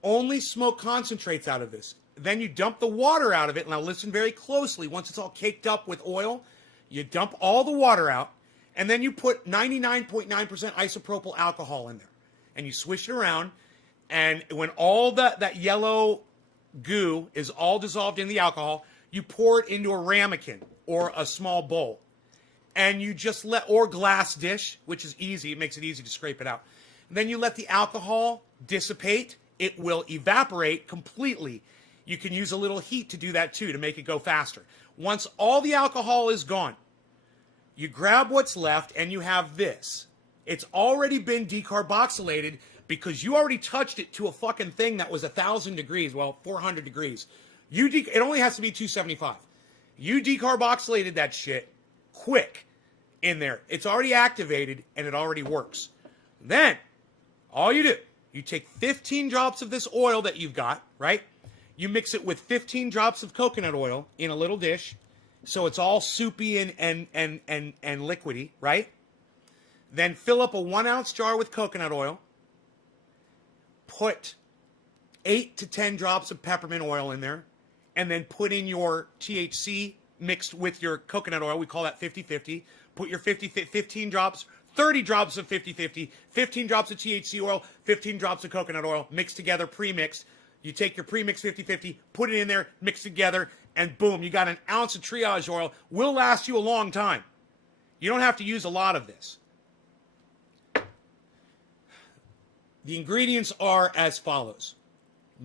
only smoke concentrates out of this. Then you dump the water out of it. Now listen very closely. Once it's all caked up with oil, you dump all the water out. And then you put 99.9% isopropyl alcohol in there. And you swish it around. And when all that yellow goo is all dissolved in the alcohol, you pour it into a ramekin or a small bowl. And you just or glass dish, which is easy. It makes it easy to scrape it out. And then you let the alcohol dissipate. It will evaporate completely. You can use a little heat to do that too, to make it go faster. Once all the alcohol is gone, you grab what's left and you have this. It's already been decarboxylated because you already touched it to a fucking thing that was 1,000 degrees, well, 400 degrees. It only has to be 275. You decarboxylated that shit quick in there. It's already activated and it already works. Then, all you do, you take 15 drops of this oil that you've got, right? You mix it with 15 drops of coconut oil in a little dish, so it's all soupy and liquidy, right? Then fill up a 1 ounce jar with coconut oil. Put 8 to 10 drops of peppermint oil in there, and then put in your THC mixed with your coconut oil. We call that 50-50. Put your 15 drops, 30 drops of 50-50, 15 drops of THC oil, 15 drops of coconut oil, mixed together, pre-mixed. You take your pre-mixed 50-50, put it in there, mix it together, and boom, you got an ounce of triage oil. Will last you a long time. You don't have to use a lot of this. The ingredients are as follows.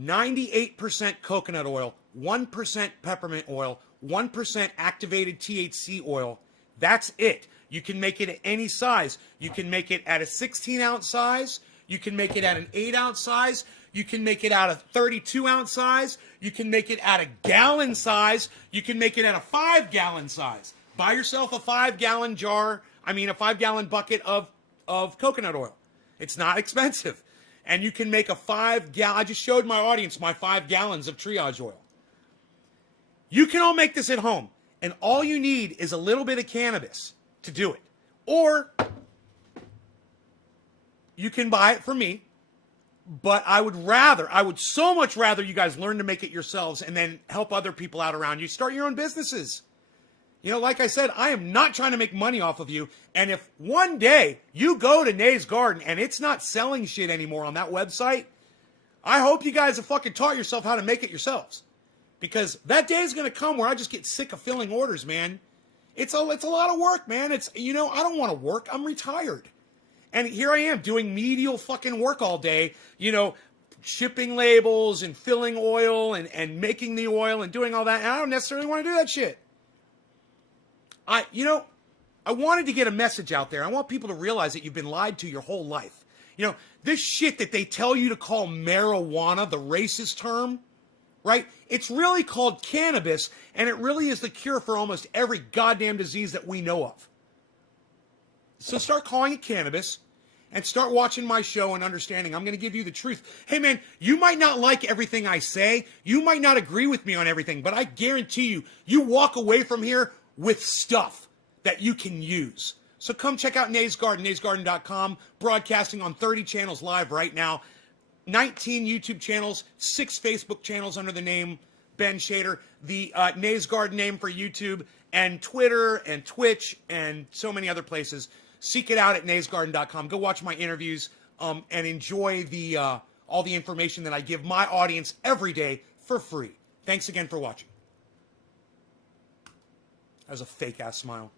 98% coconut oil, 1% peppermint oil, 1% activated THC oil. That's it. You can make it at any size. You can make it at a 16-ounce size. You can make it at an 8-ounce size. You can make it at a 32-ounce size. You can make it at a gallon size. You can make it at a 5-gallon size. Buy yourself a 5-gallon a 5-gallon bucket of coconut oil. It's not expensive. And you can make a 5-gallon, I just showed my audience my 5 gallons of triage oil. You can all make this at home. And all you need is a little bit of cannabis to do it. Or you can buy it from me. But I would so much rather you guys learn to make it yourselves and then help other people out around you. Start your own businesses. You know, like I said, I am not trying to make money off of you. And if one day you go to Nays Garden and it's not selling shit anymore on that website, I hope you guys have fucking taught yourself how to make it yourselves. Because that day is going to come where I just get sick of filling orders, man. It's a lot of work, man. It's, you know, I don't want to work. I'm retired. And here I am doing medial fucking work all day, you know, shipping labels and filling oil and making the oil and doing all that. And I don't necessarily want to do that shit. I wanted to get a message out there. I want people to realize that you've been lied to your whole life. You know, this shit that they tell you to call marijuana, the racist term, right? It's really called cannabis, and it really is the cure for almost every goddamn disease that we know of. So start calling it cannabis and start watching my show and understanding. I'm going to give you the truth. Hey, man, you might not like everything I say. You might not agree with me on everything, but I guarantee you, you walk away from here with stuff that you can use. So come check out Nays Garden, naysgarden.com, broadcasting on 30 channels live right now, 19 YouTube channels, 6 Facebook channels under the name Ben Shader, the Nays Garden name for YouTube, and Twitter and Twitch and so many other places. Seek it out at naysgarden.com. Go watch my interviews and enjoy the all the information that I give my audience every day for free. Thanks again for watching. That was a fake-ass smile.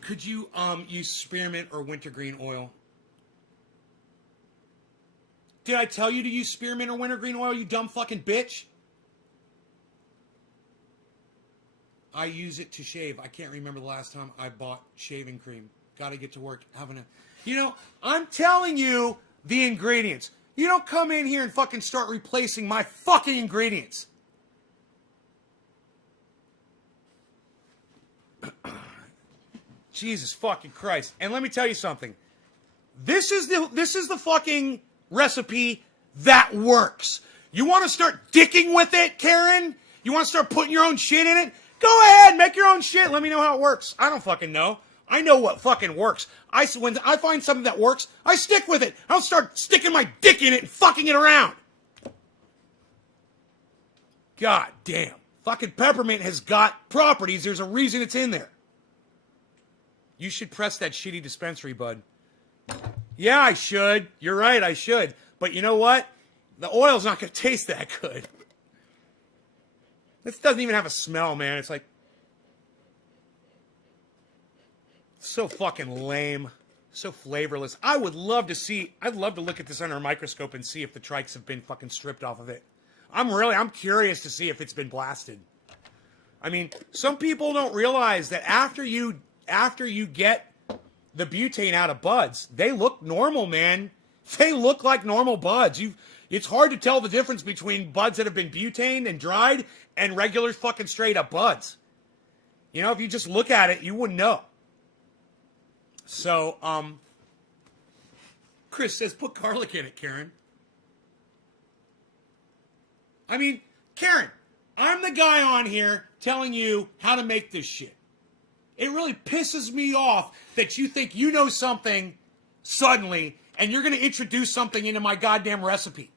Could you use spearmint or wintergreen oil? Did I tell you to use spearmint or wintergreen oil, you dumb fucking bitch? I use it to shave. I can't remember the last time I bought shaving cream. Gotta get to work having a... You know, I'm telling you the ingredients. You don't come in here and fucking start replacing my fucking ingredients. Jesus fucking Christ. And let me tell you something. This is the fucking recipe that works. You want to start dicking with it, Karen? You want to start putting your own shit in it? Go ahead, make your own shit. Let me know how it works. I don't fucking know. I know what fucking works. When I find something that works, I stick with it. I don't start sticking my dick in it and fucking it around. God damn. Fucking peppermint has got properties. There's a reason it's in there. You should press that shitty dispensary, bud. Yeah, I should. You're right, I should. But you know what? The oil's not going to taste that good. This doesn't even have a smell, man. It's like... so fucking lame. So flavorless. I'd love to look at this under a microscope and see if the trikes have been fucking stripped off of it. I'm curious to see if it's been blasted. I mean, some people don't realize that after you get the butane out of buds, they look normal, man. They look like normal buds. It's hard to tell the difference between buds that have been butaned and dried and regular fucking straight up buds. You know, if you just look at it, you wouldn't know. So, Chris says, put garlic in it, Karen. I mean, Karen, I'm the guy on here telling you how to make this shit. It really pisses me off that you think you know something suddenly and you're going to introduce something into my goddamn recipe.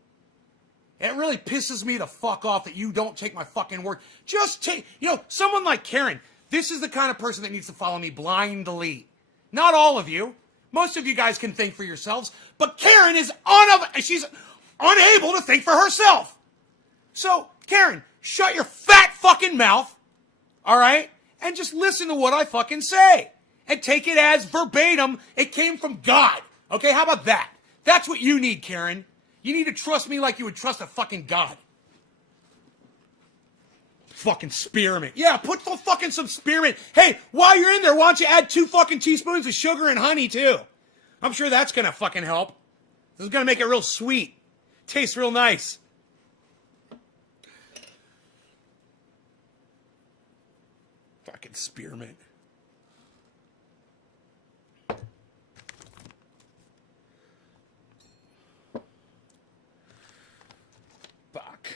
It really pisses me the fuck off that you don't take my fucking word. Just take, someone like Karen, this is the kind of person that needs to follow me blindly. Not all of you. Most of you guys can think for yourselves, but Karen is she's unable to think for herself. So, Karen, shut your fat fucking mouth, all right? And just listen to what I fucking say. And take it as verbatim. It came from God. Okay, how about that? That's what you need, Karen. You need to trust me like you would trust a fucking God. Fucking spearmint. Yeah, put fucking some spearmint. Hey, while you're in there, why don't you add 2 fucking teaspoons of sugar and honey, too? I'm sure that's gonna fucking help. This is gonna make it real sweet. Tastes real nice. Fucking spearmint. Fuck.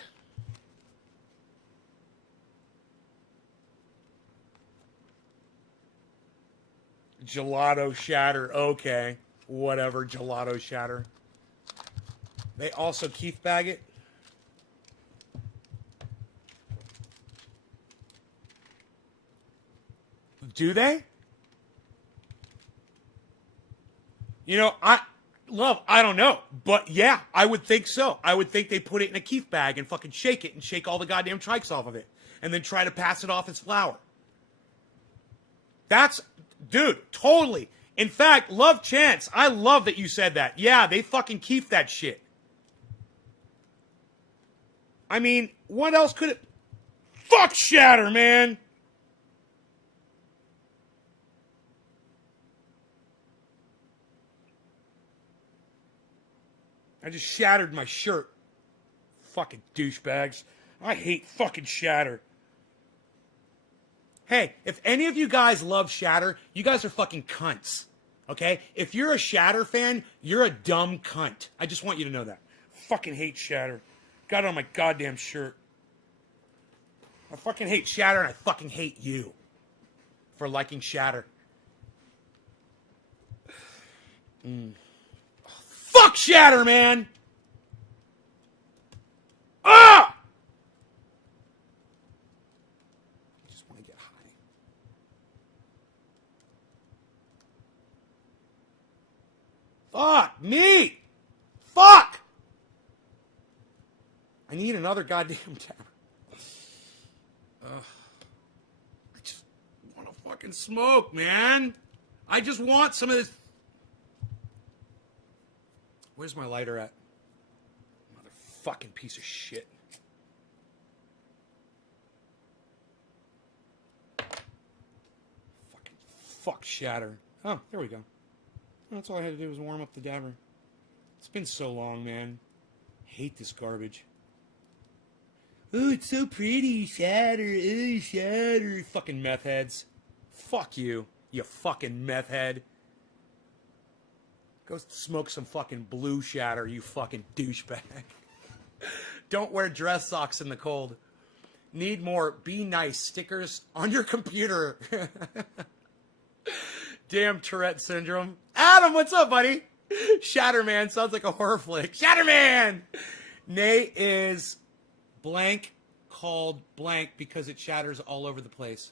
Gelato shatter. Okay. Whatever, gelato shatter. They also Keith bag it. Do they? You know, I don't know. But yeah, I would think so. I would think they put it in a keef bag and fucking shake it and shake all the goddamn trikes off of it. And then try to pass it off as flour. That's, dude, totally. In fact, Love Chance, I love that you said that. Yeah, they fucking keep that shit. I mean, what else could it... Fuck shatter, man! I just shattered my shirt. Fucking douchebags. I hate fucking shatter. Hey, if any of you guys love shatter, you guys are fucking cunts. Okay? If you're a shatter fan, you're a dumb cunt. I just want you to know that. Fucking hate shatter. Got it on my goddamn shirt. I fucking hate shatter and I fucking hate you for liking shatter. Fuck shatter, man! Ah! I just want to get high. Fuck me! Fuck! I need another goddamn tab. I just want to fucking smoke, man. I just want some of this. Where's my lighter at? Motherfucking piece of shit. Fucking fuck shatter. Oh, there we go. That's all I had to do was warm up the dabber. It's been so long, man. Hate this garbage. Oh, it's so pretty. Shatter. Oh, shatter. Fucking meth heads. Fuck you, you fucking meth head. Go smoke some fucking blue shatter, you fucking douchebag. Don't wear dress socks in the cold. Need more be nice stickers on your computer. Damn Tourette syndrome. Adam, what's up, buddy? Shatterman sounds like a horror flick. Shatterman! Nay is blank called blank because it shatters all over the place.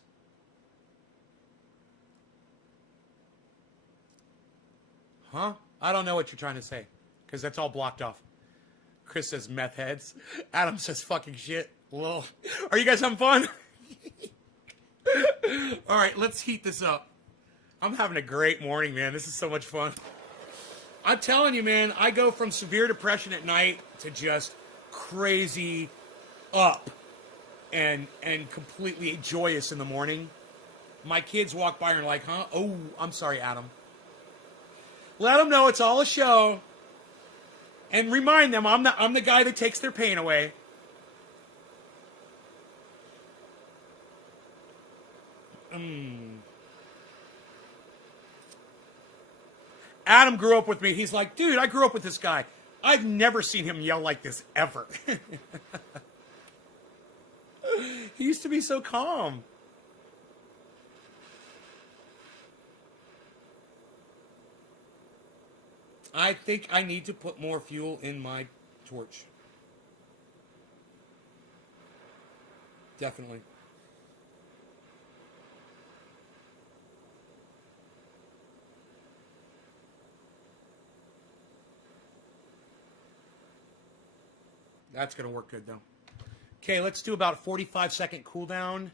Huh? I don't know what you're trying to say, because that's all blocked off. Chris says meth heads. Adam says fucking shit. Lol. Are you guys having fun? All right, let's heat this up. I'm having a great morning, man. This is so much fun. I'm telling you, man, I go from severe depression at night to just crazy up and completely joyous in the morning. My kids walk by and are like, huh? Oh, I'm sorry, Adam. Let them know it's all a show. And remind them I'm the guy that takes their pain away. Adam grew up with me. He's like, dude, I grew up with this guy. I've never seen him yell like this ever. He used to be so calm. I think I need to put more fuel in my torch. Definitely. That's going to work good, though. Okay, let's do about a 45-second cooldown.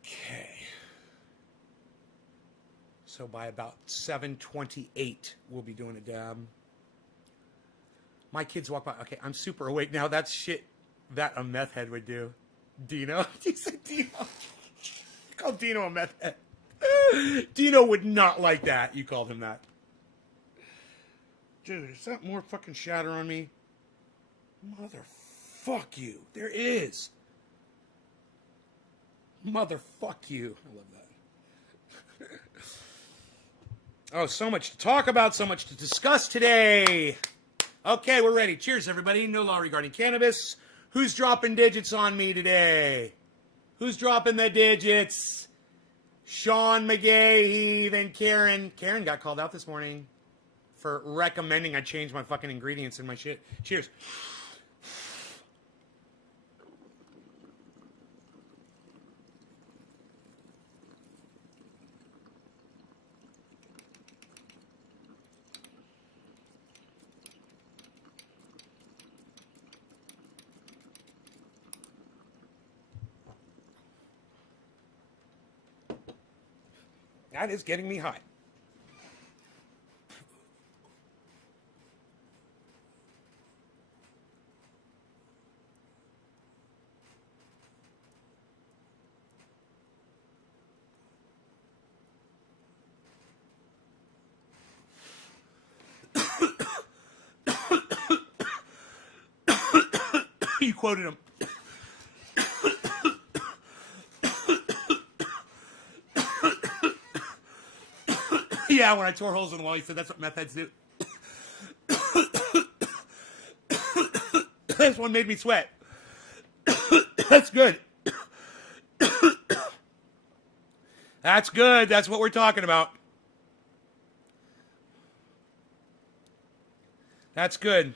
Okay. So by about 7:28, we'll be doing a dab. My kids walk by. Okay, I'm super awake now. That's shit that a meth head would do. Dino? You said Dino. You called Dino a meth head. Dino would not like that. You called him that. Dude, is that more fucking shatter on me? Motherfuck you. There is. Motherfuck you. I love that. Oh, so much to talk about, so much to discuss today. Okay, we're ready. Cheers, everybody. No law regarding cannabis. Who's dropping digits on me today? Who's dropping the digits? Sean McGahee, then Karen. Karen got called out this morning for recommending I change my fucking ingredients in my shit. Cheers. That is getting me hot. You quoted him. Yeah, when I tore holes in the wall, he said that's what meth heads do. This one made me sweat. That's good. That's good. That's what we're talking about. That's good.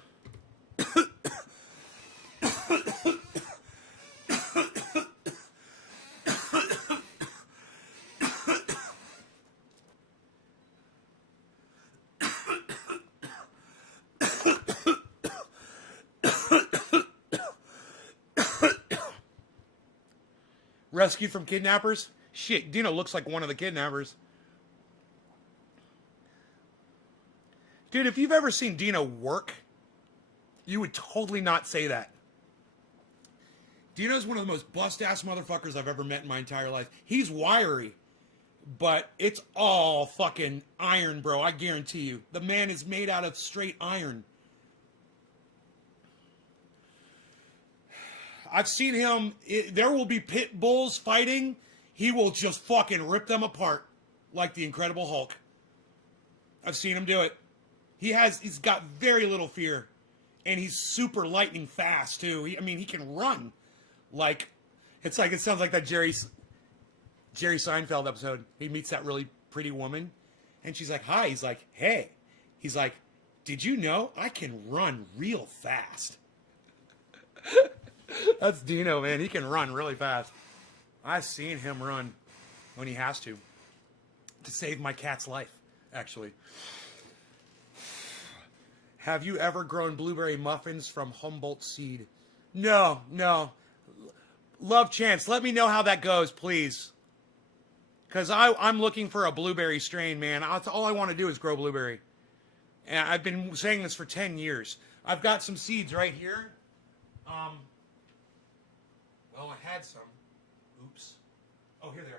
Rescued from kidnappers? Shit, Dino looks like one of the kidnappers. Dude, if you've ever seen Dino work, you would totally not say that. Dino's one of the most bust-ass motherfuckers I've ever met in my entire life. He's wiry, but it's all fucking iron, bro. I guarantee you. The man is made out of straight iron. I've seen him, there will be pit bulls fighting. He will just fucking rip them apart like the Incredible Hulk. I've seen him do it. He's got very little fear. And he's super lightning fast, too. He can run. It sounds like that Jerry Seinfeld episode. He meets that really pretty woman. And she's like, hi. He's like, hey. He's like, did you know I can run real fast? That's Dino, man. He can run really fast. I've seen him run when he has to save my cat's life, actually. Have you ever grown blueberry muffins from Humboldt seed? No. Love Chance, let me know how that goes, please. Because I'm looking for a blueberry strain, man. That's all I want to do is grow blueberry. And I've been saying this for 10 years. I've got some seeds right here. Well, I had some. Oops. Oh, here they are.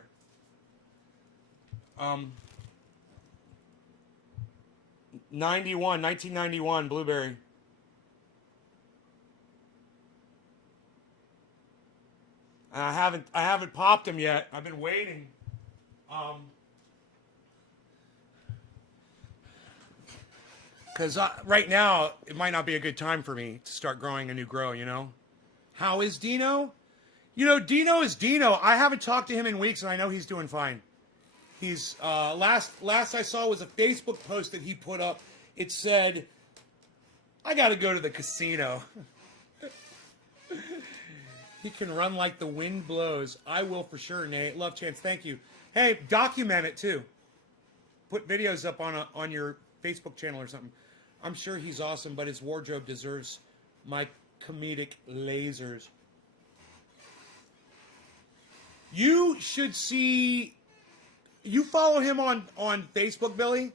1991 blueberry. I haven't popped them yet. I've been waiting. Because right now, it might not be a good time for me to start growing a new grow, you know? How is Dino? You know, Dino is Dino. I haven't talked to him in weeks, and I know he's doing fine. He's, last I saw was a Facebook post that he put up. It said, I gotta go to the casino. He can run like the wind blows. I will for sure, Nate. Love Chance, thank you. Hey, document it too. Put videos up on your Facebook channel or something. I'm sure he's awesome, but his wardrobe deserves my comedic lasers. You should see... You follow him on Facebook, Billy?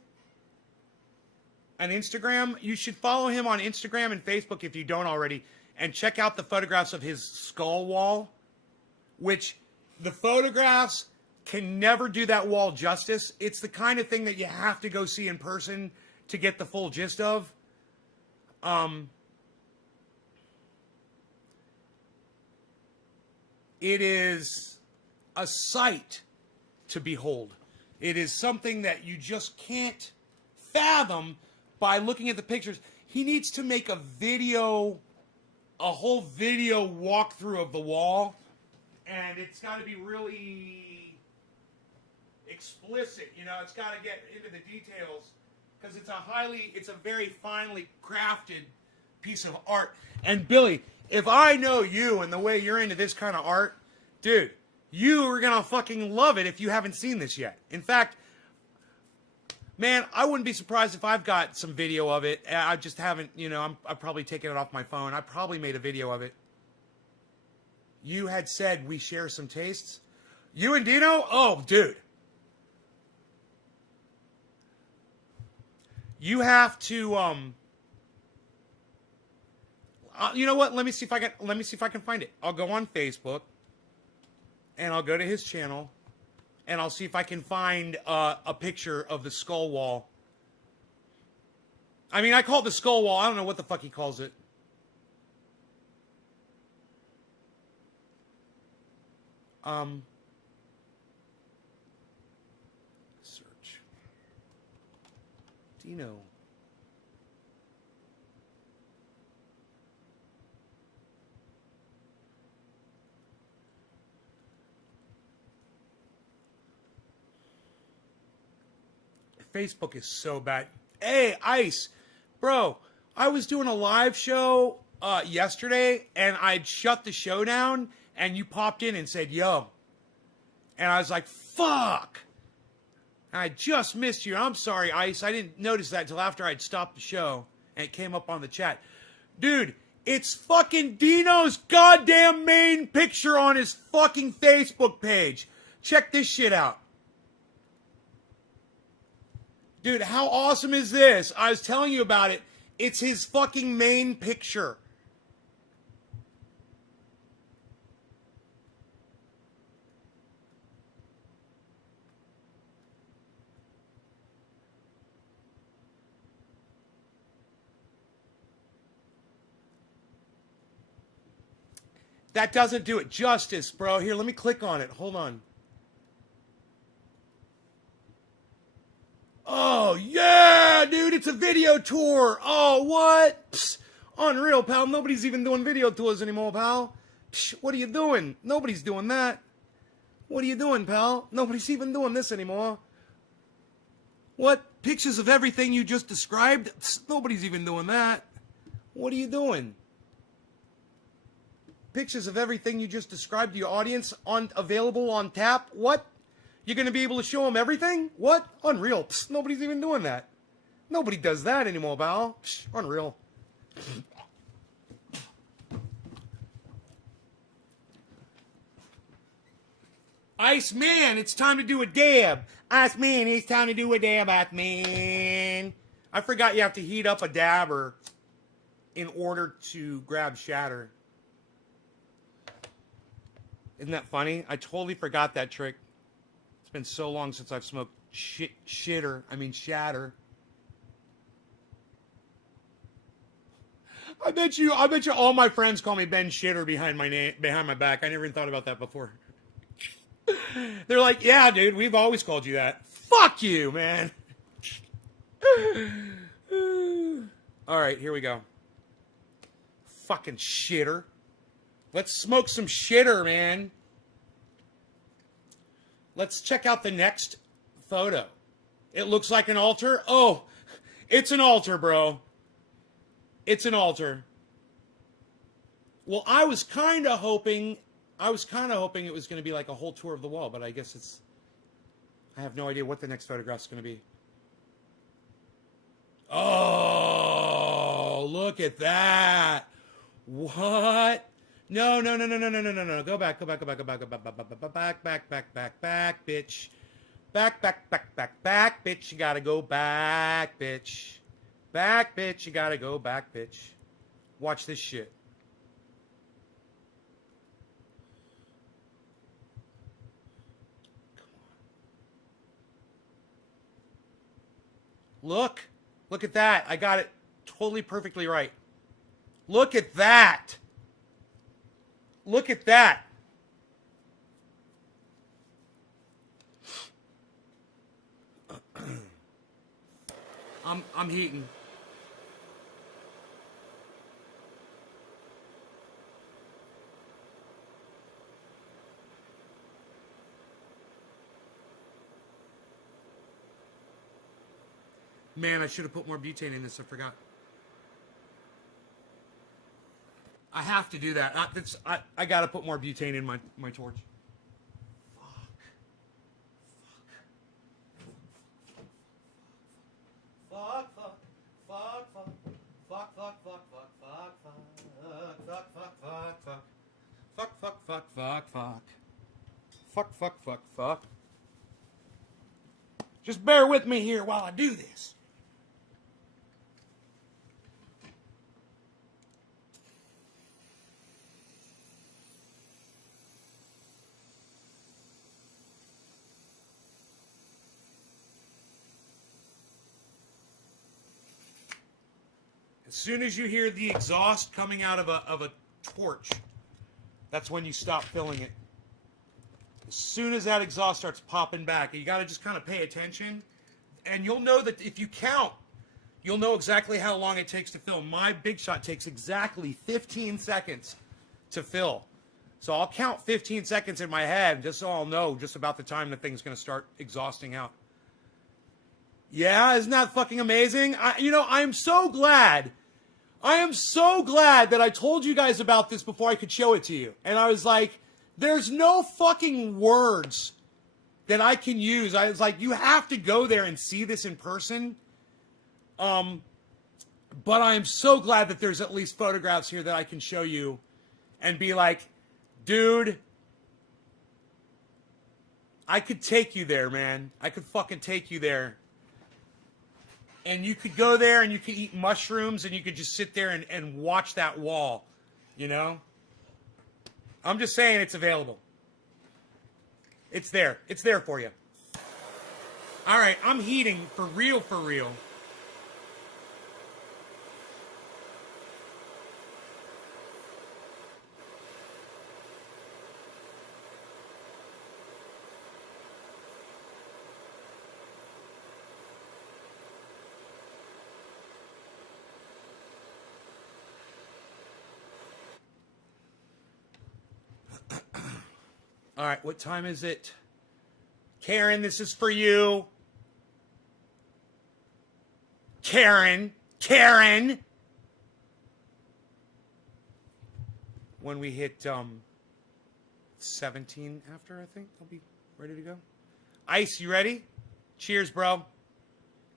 And Instagram? You should follow him on Instagram and Facebook if you don't already. And check out the photographs of his skull wall. Which, the photographs can never do that wall justice. It's the kind of thing that you have to go see in person to get the full gist of. It is a sight to behold. It is something that you just can't fathom by looking at the pictures. He needs to make a whole video walkthrough of the wall, and it's got to be really explicit, you know. It's got to get into the details, because it's a very finely crafted piece of art. And Billy, if I know you and the way you're into this kind of art, dude, you are going to fucking love it if you haven't seen this yet. In fact, man, I wouldn't be surprised if I've got some video of it. I just haven't, you know, I've probably taken it off my phone. I probably made a video of it. You had said we share some tastes. You and Dino? Oh, dude. You have to you know what? Let me see if I can find it. I'll go on Facebook and I'll go to his channel and I'll see if I can find a picture of the skull wall. I mean, I call it the skull wall. I don't know what the fuck he calls it. Search. Dino. Facebook is so bad. Hey, Ice. Bro, I was doing a live show yesterday, and I'd shut the show down, and you popped in and said, yo. And I was like, fuck. I just missed you. I'm sorry, Ice. I didn't notice that until after I'd stopped the show, and it came up on the chat. Dude, it's fucking Dino's goddamn main picture on his fucking Facebook page. Check this shit out. Dude, how awesome is this? I was telling you about it. It's his fucking main picture. That doesn't do it justice, bro. Here, let me click on it. Hold on. Oh, yeah, dude, it's a video tour. Oh, what? Psst, unreal, pal. Nobody's even doing video tours anymore, pal. Psst, what are you doing? Nobody's doing that. What are you doing, pal? Nobody's even doing this anymore. What? Pictures of everything you just described? Psst, nobody's even doing that. What are you doing? Pictures of everything you just described to your audience available on tap? What? You're going to be able to show them everything? What? Unreal. Psst, nobody's even doing that. Nobody does that anymore, pal. Psst, unreal. Iceman, it's time to do a dab. Iceman, it's time to do a dab, Iceman. I forgot you have to heat up a dabber in order to grab shatter. Isn't that funny? I totally forgot that trick. It's been so long since I've smoked shatter. I bet you all my friends call me Ben Shitter behind my back. I never even thought about that before. They're like, yeah, dude, we've always called you that. Fuck you, man. All right, here we go. Fucking shitter. Let's smoke some shitter, man. Let's check out the next photo. It looks like an altar. Oh, it's an altar, bro. It's an altar. Well, I was kind of hoping it was going to be like a whole tour of the wall, but I guess I have no idea what the next photograph's going to be. Oh, look at that. What? No. Go back, bitch. Back, bitch. You gotta go back, bitch. Back, bitch. You gotta go back, bitch. Watch this shit. Come on. Look at that. I got it totally perfectly right. Look at that. Look at that. I'm heating. Man, I should have put more butane in this. I forgot. I have to do that. I got to put more butane in my torch. Fuck. Just bear with me here while I do this. As soon as you hear the exhaust coming out of a torch, that's when you stop filling it. As soon as that exhaust starts popping back, you got to just kind of pay attention. And you'll know that if you count, you'll know exactly how long it takes to fill. My Big Shot takes exactly 15 seconds to fill. So I'll count 15 seconds in my head just so I'll know just about the time the thing's going to start exhausting out. Yeah, isn't that fucking amazing? I'm so glad. I am so glad that I told you guys about this before I could show it to you. And I was like, there's no fucking words that I can use. I was like, you have to go there and see this in person. But I am so glad that there's at least photographs here that I can show you and be like, dude, I could take you there, man. I could fucking take you there. And you could go there and you could eat mushrooms and you could just sit there and watch that wall, you know? I'm just saying it's available. It's there. It's there for you. All right, I'm heating for real, for real. All right, what time is it? Karen, this is for you. Karen. When we hit 17 after, I think, I'll be ready to go. Ice, you ready? Cheers, bro.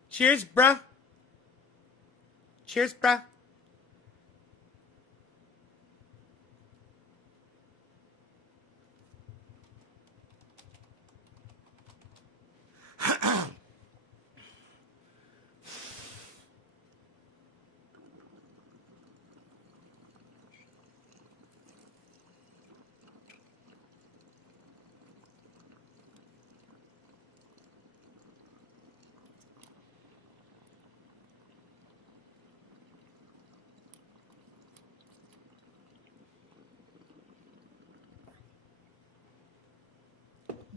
Cheers, bruh. Cheers, bruh.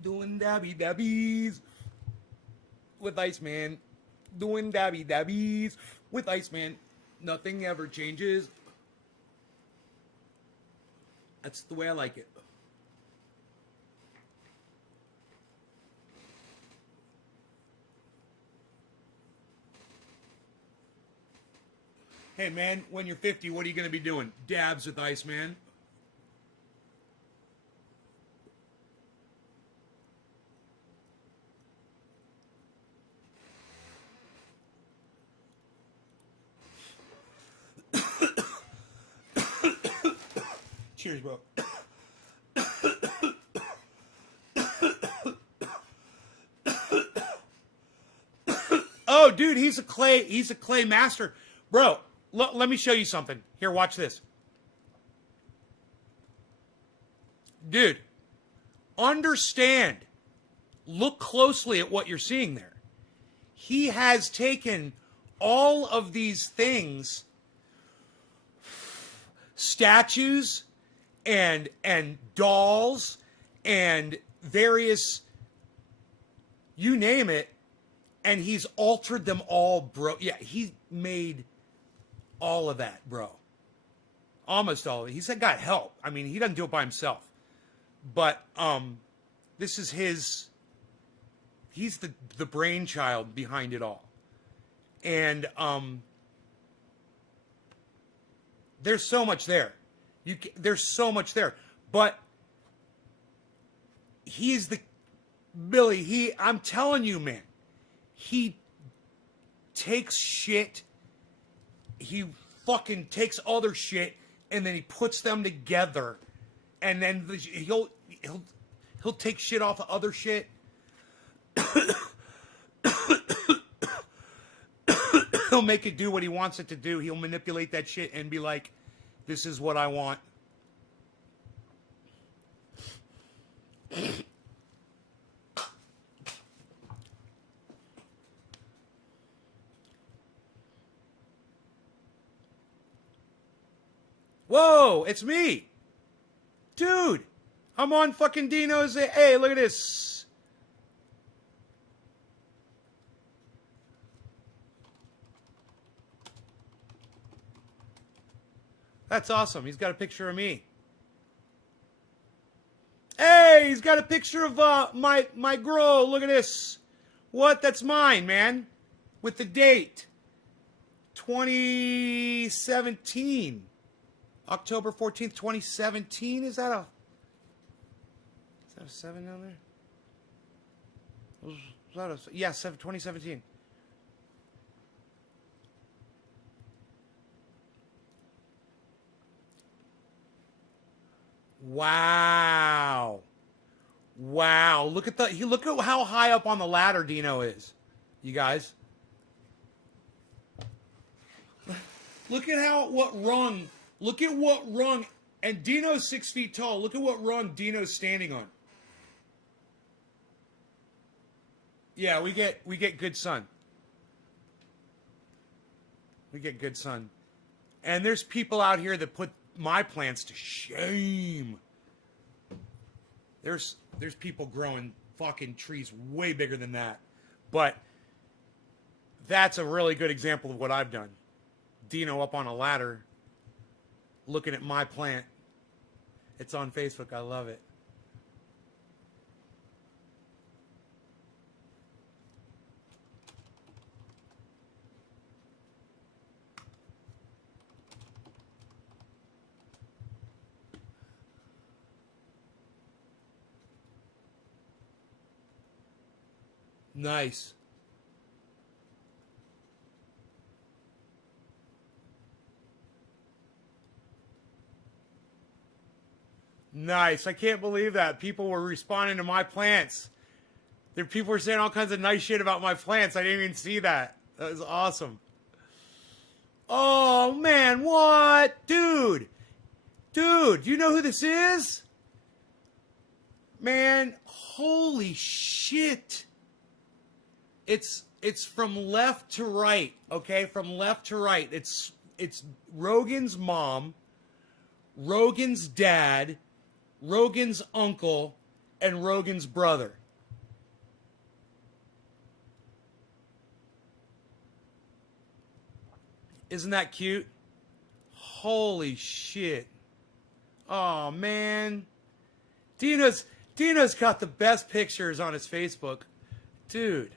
Doing dabby dabbies with Iceman. Doing dabby dabbies with Iceman. Nothing ever changes. That's the way I like it. Hey man, when you're 50, what are you going to be doing? Dabs with Iceman. Cheers, bro. Oh, dude, he's a clay master. Bro, let me show you something. Here, watch this. Dude, understand. Look closely at what you're seeing there. He has taken all of these things, statues and dolls and various, you name it, and he's altered them all, bro. Yeah, he made all of that, bro. Almost all of it. He's got help. I mean, he doesn't do it by himself. But this is he's the brainchild behind it all. And there's so much there. There's so much there. But he's Billy, I'm telling you, man, he takes shit, he fucking takes other shit, and then he puts them together, and then he'll take shit off of other shit. He'll make it do what he wants it to do. He'll manipulate that shit and be like, this is what I want. Whoa, it's me. Dude, I'm on fucking Dino's. Hey, look at this. That's awesome. He's got a picture of me. Hey, he's got a picture of my girl. Look at this. What? That's mine, man. With the date. 2017. October 14th, 2017. Is that a 7 down there? Is that a, yeah, 2017. Wow. Wow. Look at how high up on the ladder Dino is. You guys. Look at what rung. Look at what rung. And Dino's 6 feet tall. Look at what rung Dino's standing on. Yeah, we get good sun. We get good sun. And there's people out here that put my plants to shame. There's people growing fucking trees way bigger than that. But that's a really good example of what I've done. Dino up on a ladder looking at my plant. It's on Facebook. I love it. Nice. Nice. I can't believe that. People were responding to my plants. People were saying all kinds of nice shit about my plants. I didn't even see that. That was awesome. Oh, man. What? Dude. Dude, you know who this is? Man, holy shit. It's from left to right, okay? From left to right. It's Rogan's mom, Rogan's dad, Rogan's uncle, and Rogan's brother. Isn't that cute? Holy shit. Oh, man. Dino's got the best pictures on his Facebook. Dude.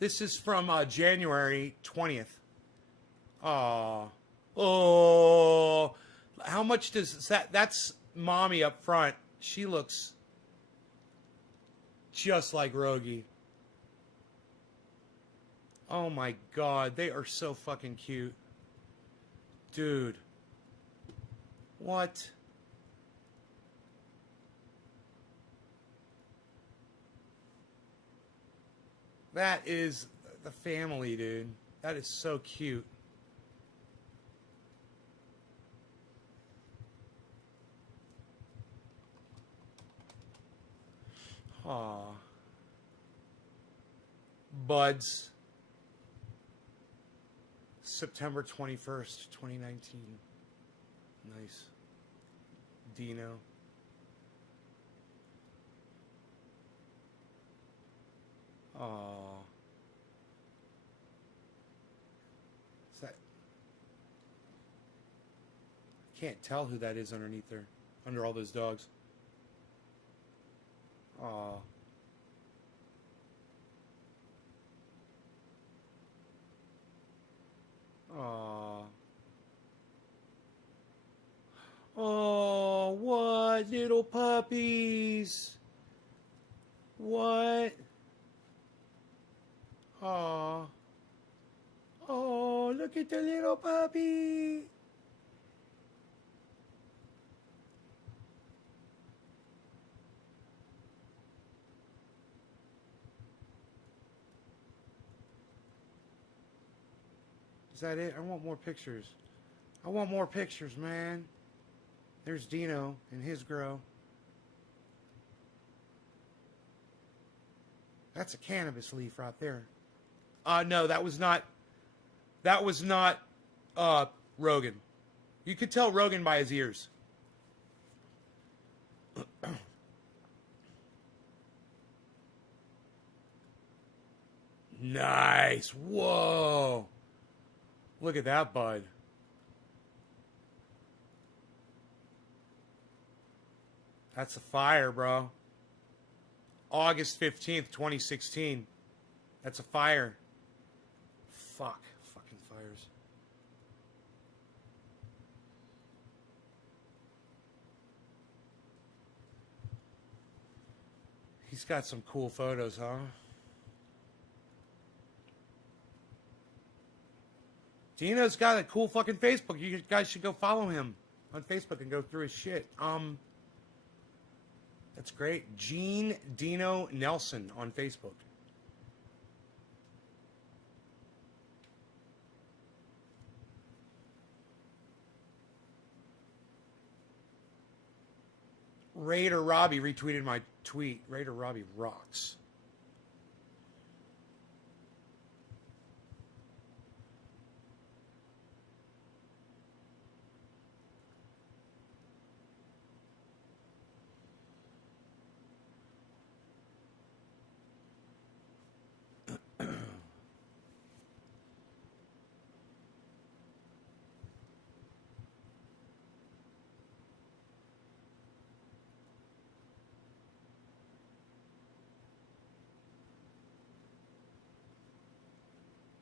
This is from January 20th. Oh, how much does that? That's mommy up front. She looks just like Rogie. Oh my God, they are so fucking cute, dude. What? That is the family, dude. That is so cute. Aw. Buds. September 21st, 2019. Nice. Dino. Aw. Is that... Can't tell who that is underneath there. Under all those dogs. Aw. Aw. Oh, what? Little puppies. What? Aw. Oh, look at the little puppy. Is that it? I want more pictures. I want more pictures, man. There's Dino and his grow. That's a cannabis leaf right there. No, that was not Rogan. You could tell Rogan by his ears. Nice. Whoa. Look at that bud. That's a fire, bro. August 15th, 2016. That's a fire. Fuck. Fucking fires. He's got some cool photos, huh? Dino's got a cool fucking Facebook. You guys should go follow him on Facebook and go through his shit. That's great. Gene Dino Nelson on Facebook. Raider Robbie retweeted my tweet. Raider Robbie rocks.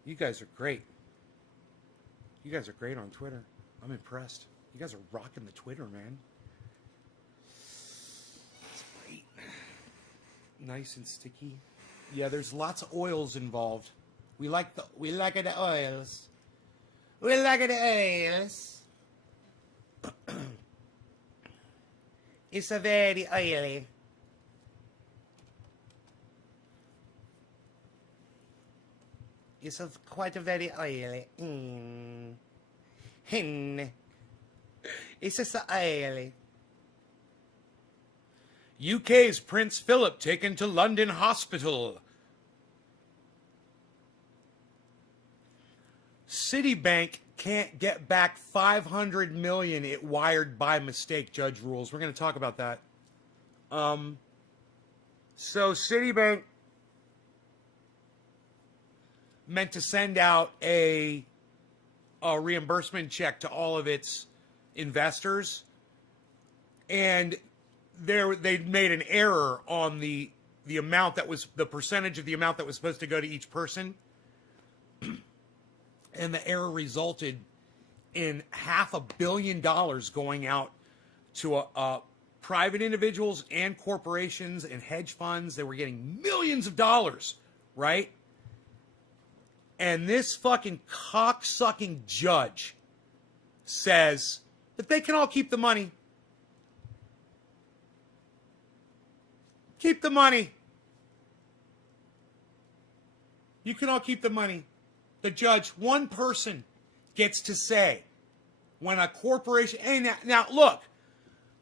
You guys are great. You guys are great on Twitter. I'm impressed. You guys are rocking the Twitter, man. That's great. Nice and sticky. Yeah, there's lots of oils involved. We like the oils. We like the oils. It's a very oily. It's quite a very oily. It's just oily. UK's Prince Philip taken to London hospital. Citibank can't get back $500 million it wired by mistake, judge rules. We're going to talk about that. So Citibank meant to send out a reimbursement check to all of its investors, and they made an error on the amount that was the percentage of the amount that was supposed to go to each person, and the error resulted in $500 million going out to private individuals and corporations and hedge funds. They were getting millions of dollars, right? And this fucking cocksucking judge says that they can all keep the money. Keep the money. You can all keep the money. The judge, one person, gets to say when a corporation... Hey, now look,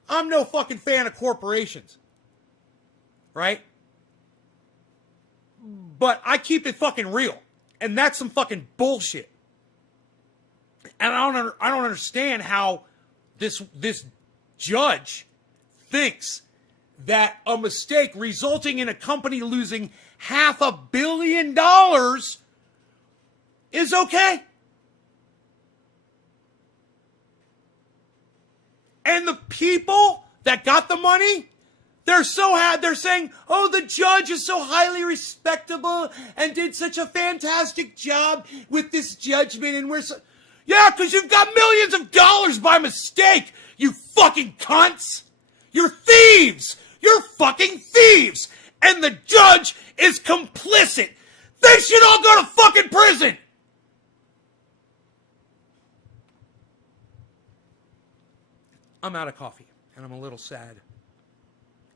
I'm no fucking fan of corporations. Right? But I keep it fucking real. And that's some fucking bullshit. And I don't understand how this judge thinks that a mistake resulting in a company losing $500 million is okay. And the people that got the money, they're saying, oh, the judge is so highly respectable and did such a fantastic job with this judgment. And yeah, because you've got millions of dollars by mistake, you fucking cunts. You're thieves. You're fucking thieves. And the judge is complicit. They should all go to fucking prison. I'm out of coffee, and I'm a little sad.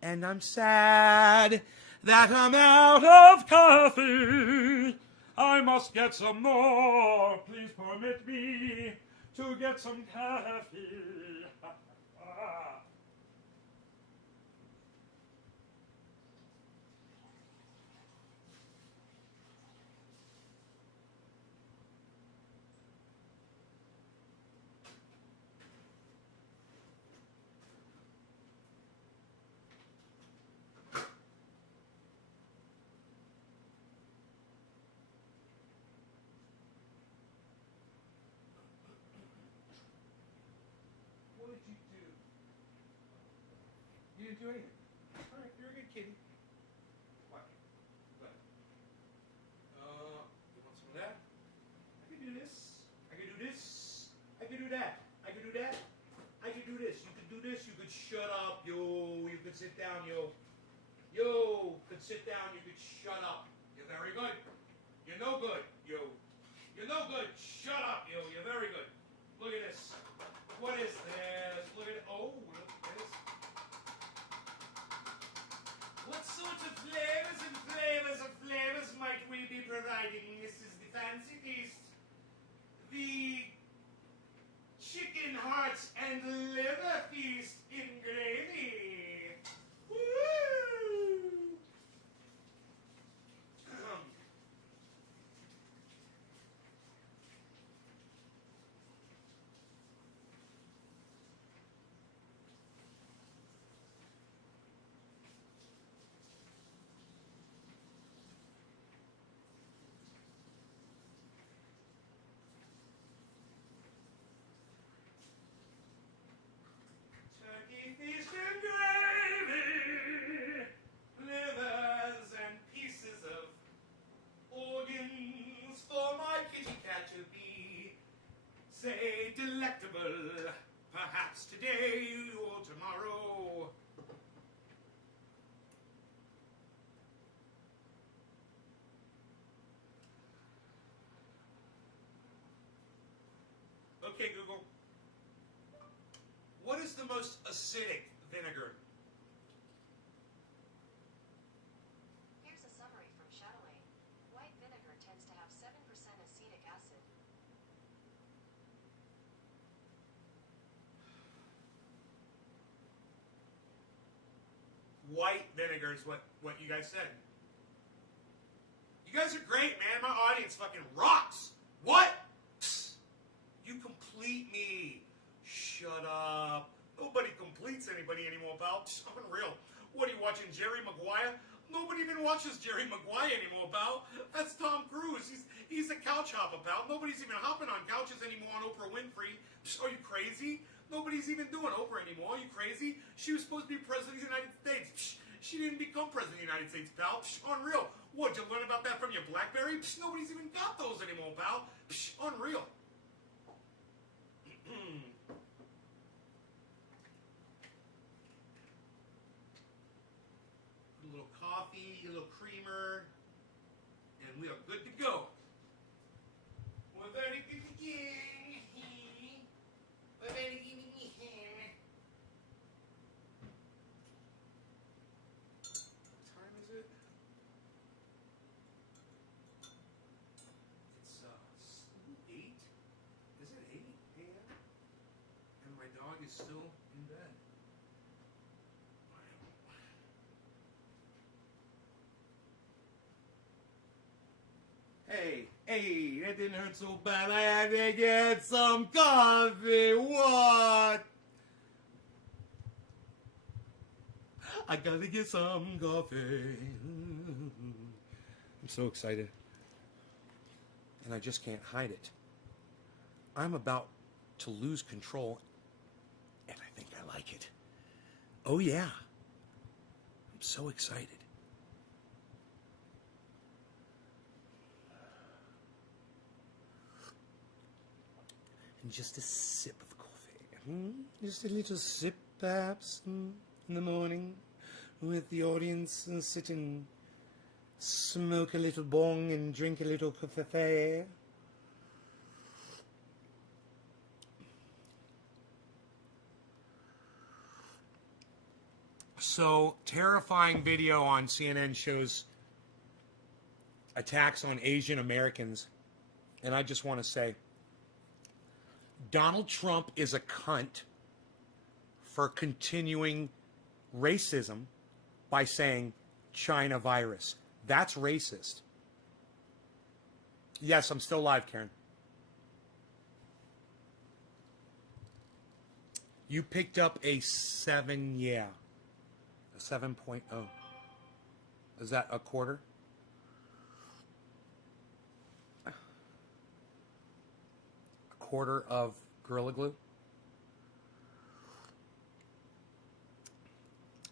And I'm sad that I'm out of coffee. I must get some more. Please permit me to get some coffee. What did you do? You didn't do anything. All right, you're a good kitty. What? What? You want some of that? I can do this. I can do this. I can do that. I can do that. I can do this. You can do this. You could shut up, yo. You could sit down, yo. Yo, could sit down. You could shut up. You're very good. You're no good, yo. You're no good. Shut up, yo. You're very good. Look at this. What is this? Look at it. Oh, look at this. What sorts of flavors might we be providing? This is the fancy feast. The chicken hearts and liver feast in gravy. Woo! Turkey feast and gravy, livers and pieces of organs for my kitty cat to be, say, delectable, perhaps today or tomorrow. Okay, Google. What is the most acidic vinegar? Here's a summary from Chatelaine. White vinegar tends to have 7% acetic acid. White vinegar is what you guys said. You guys are great, man. My audience fucking rocks. What? Psst. You complete me. Shut up. Nobody completes anybody anymore, pal. Psst, unreal. What are you watching, Jerry Maguire? Nobody even watches Jerry Maguire anymore, pal. That's Tom Cruise. He's a couch hopper, pal. Nobody's even hopping on couches anymore on Oprah Winfrey. Psst, are you crazy? Nobody's even doing Oprah anymore. Are you crazy? She was supposed to be president of the United States. Psst, she didn't become president of the United States, pal. Psst, unreal. What, did you learn about that from your BlackBerry? Psst, nobody's even got those anymore, pal. Psst, unreal. A little coffee, a little creamer, and we are good to go. We're very good to go. We're very good to go. What time is it? It's 8. Is it 8 a.m.? And my dog is still in bed. Hey, that didn't hurt so bad. I had to get some coffee. What? I gotta get some coffee. I'm so excited. And I just can't hide it. I'm about to lose control, and I think I like it. Oh, yeah. I'm so excited. And just a sip of coffee. Just a little sip, perhaps, in the morning, with the audience, and sit and smoke a little bong and drink a little coffee. So, terrifying video on CNN shows attacks on Asian Americans. And I just want to say, Donald Trump is a cunt for continuing racism by saying China virus. That's racist. Yes, I'm still live, Karen. You picked up a 7, yeah. A 7.0. Is that a quarter? A quarter of Gorilla Glue?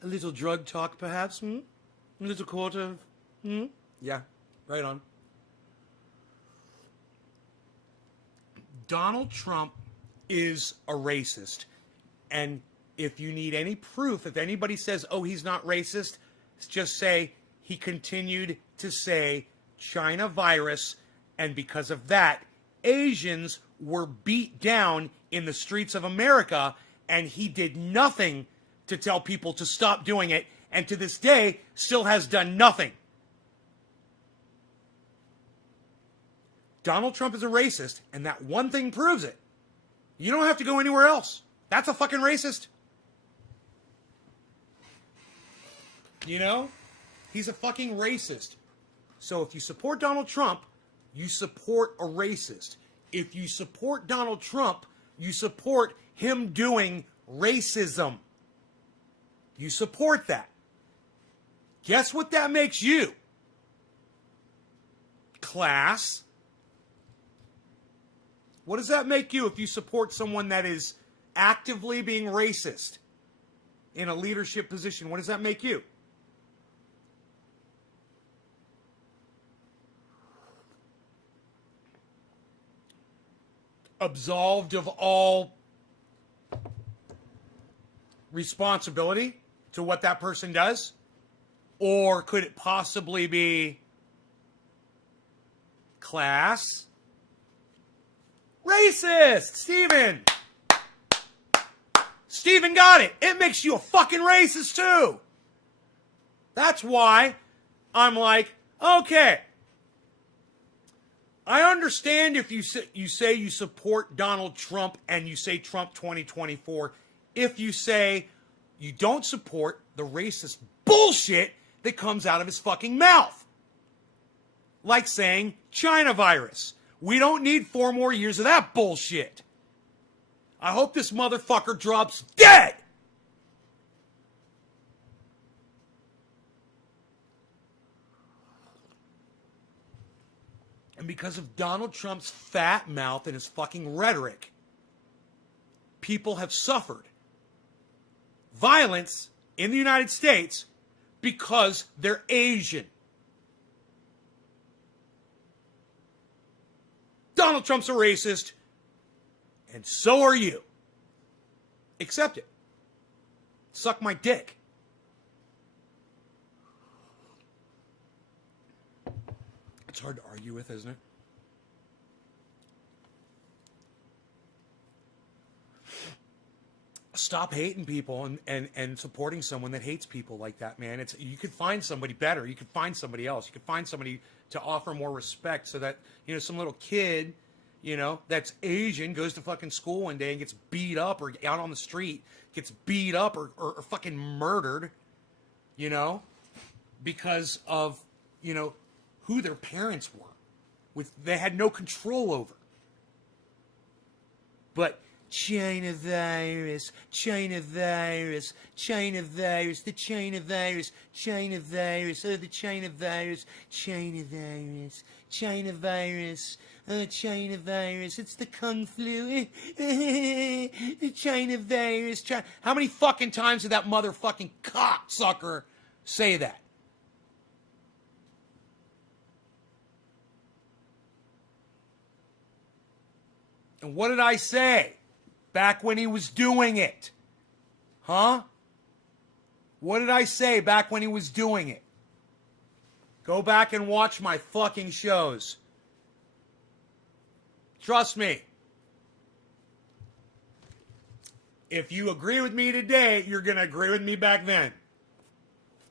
A little drug talk, perhaps? A little quarter? Yeah, right on. Donald Trump is a racist. And if you need any proof, if anybody says, oh, he's not racist, just say he continued to say China virus, and because of that, Asians were beat down in the streets of America, and he did nothing to tell people to stop doing it, and to this day still has done nothing. Donald Trump is a racist, and that one thing proves it. You don't have to go anywhere else. That's a fucking racist. You know? He's a fucking racist. So if you support Donald Trump, you support a racist. If you support Donald Trump, you support him doing racism. You support that. Guess what that makes you? Class. What does that make you if you support someone that is actively being racist in a leadership position? What does that make you? Absolved of all responsibility to what that person does? Or could it possibly be class? Racist! Steven got it. It makes you a fucking racist too. That's why I'm like, okay. I understand if you say you support Donald Trump and you say Trump 2024. If you say you don't support the racist bullshit that comes out of his fucking mouth. Like saying China virus. We don't need 4 more years of that bullshit. I hope this motherfucker drops dead. And because of Donald Trump's fat mouth and his fucking rhetoric, people have suffered violence in the United States because they're Asian. Donald Trump's a racist, and so are you. Accept it. Suck my dick. It's hard to argue with, isn't it? Stop hating people and supporting someone that hates people like that, man. You could find somebody better. You could find somebody else. You could find somebody to offer more respect so that, some little kid, that's Asian goes to fucking school one day and gets beat up or out on the street, gets beat up or fucking murdered, because of, who their parents were. They had no control over. But China virus, China virus, China virus, the China virus, China virus, oh, the China virus, China virus, China virus, oh, China virus, it's the Kung flu, the China virus, China. How many fucking times did that motherfucking cocksucker say that? And what did I say back when he was doing it? Huh? What did I say back when he was doing it? Go back and watch my fucking shows. Trust me. If you agree with me today, you're going to agree with me back then.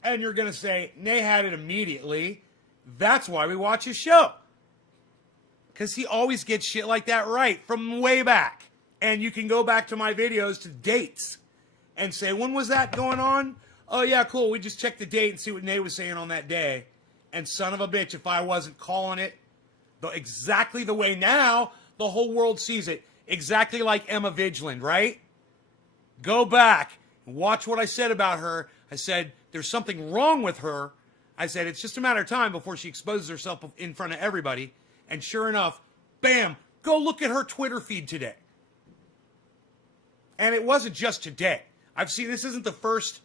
And you're going to say, Nay had it immediately. That's why we watch his show. Because he always gets shit like that right from way back. And you can go back to my videos to dates. and say, when was that going on? Oh, yeah, cool. We just checked the date and see what Nate was saying on that day. And son of a bitch, if I wasn't calling it exactly the way now the whole world sees it, exactly like Emma Vigeland, right? Go back and watch what I said about her. I said, there's something wrong with her. I said, it's just a matter of time before she exposes herself in front of everybody. And sure enough, bam, go look at her Twitter feed today. And it wasn't just today. I've seen, this isn't the first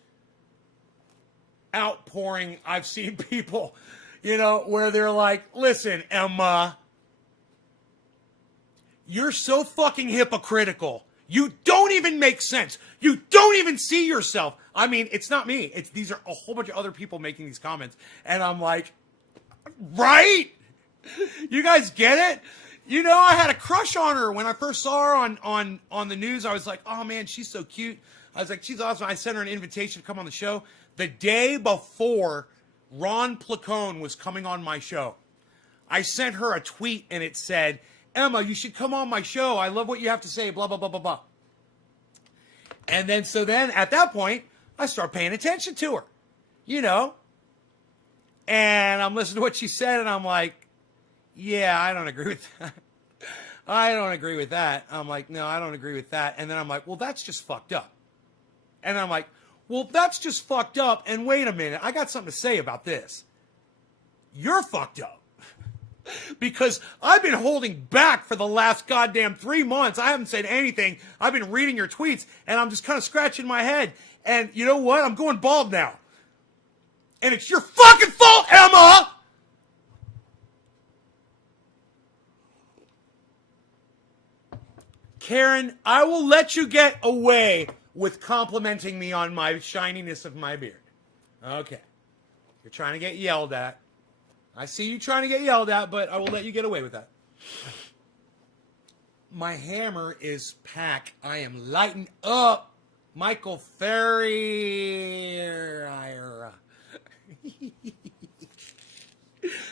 outpouring I've seen people, you know, where they're like, listen, Emma, you're so fucking hypocritical. You don't even make sense. You don't even see yourself. I mean, it's not me. These are a whole bunch of other people making these comments. And I'm like, right? You guys get it? You know, I had a crush on her when I first saw her on the news. I was like, oh man, she's so cute. I was like, she's awesome. I sent her an invitation to come on the show. The day before Ron Placone was coming on my show, I sent her a tweet and it said, Emma, you should come on my show. I love what you have to say, blah, blah, blah, blah, blah. And then, so then at that point, I start paying attention to her, you know, and I'm listening to what she said and I'm like, yeah, I don't agree with that. I don't agree with that. I'm like, no, I don't agree with that. And then I'm like, well, that's just fucked up. And I'm like, well, that's just fucked up. And wait a minute, I got something to say about this. You're fucked up. Because I've been holding back for the last goddamn 3 months. I haven't said anything. I've been reading your tweets, and I'm just kind of scratching my head. And you know what? I'm going bald now. And it's your fucking fault, Emma! Karen, I will let you get away with complimenting me on my shininess of my beard. Okay. You're trying to get yelled at. I see you trying to get yelled at, but I will let you get away with that. My hammer is packed. I am lighting up. Michael Ferrier.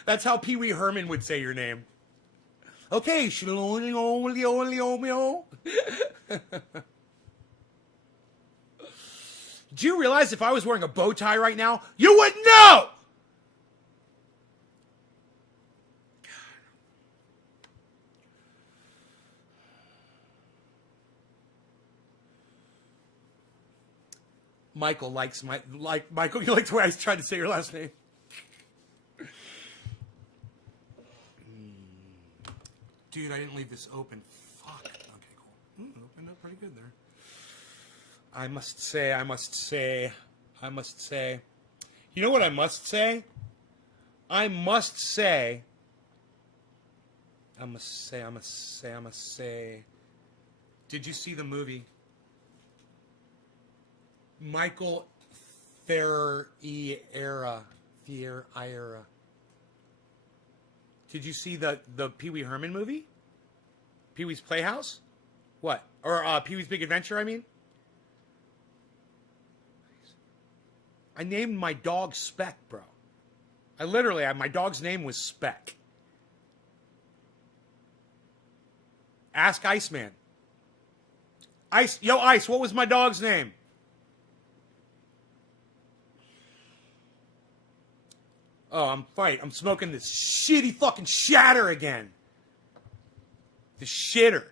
That's how Pee Wee Herman would say your name. Okay, do you realize if I was wearing a bow tie right now, you wouldn't know? Michael likes Michael, you like the way I tried to say your last name. Dude, I didn't leave this open. Fuck. Okay, cool. Opened up pretty good there. I must say. You know what I must say? I must say. Did you see the movie? Michael Ferriera. Did you see the Pee Wee Herman movie? Pee Wee's Playhouse? What? Or Pee Wee's Big Adventure, I mean? I named my dog Speck, bro. My dog's name was Speck. Ask Iceman. Ice, what was my dog's name? Oh, I'm smoking this shitty fucking shatter again. The shitter.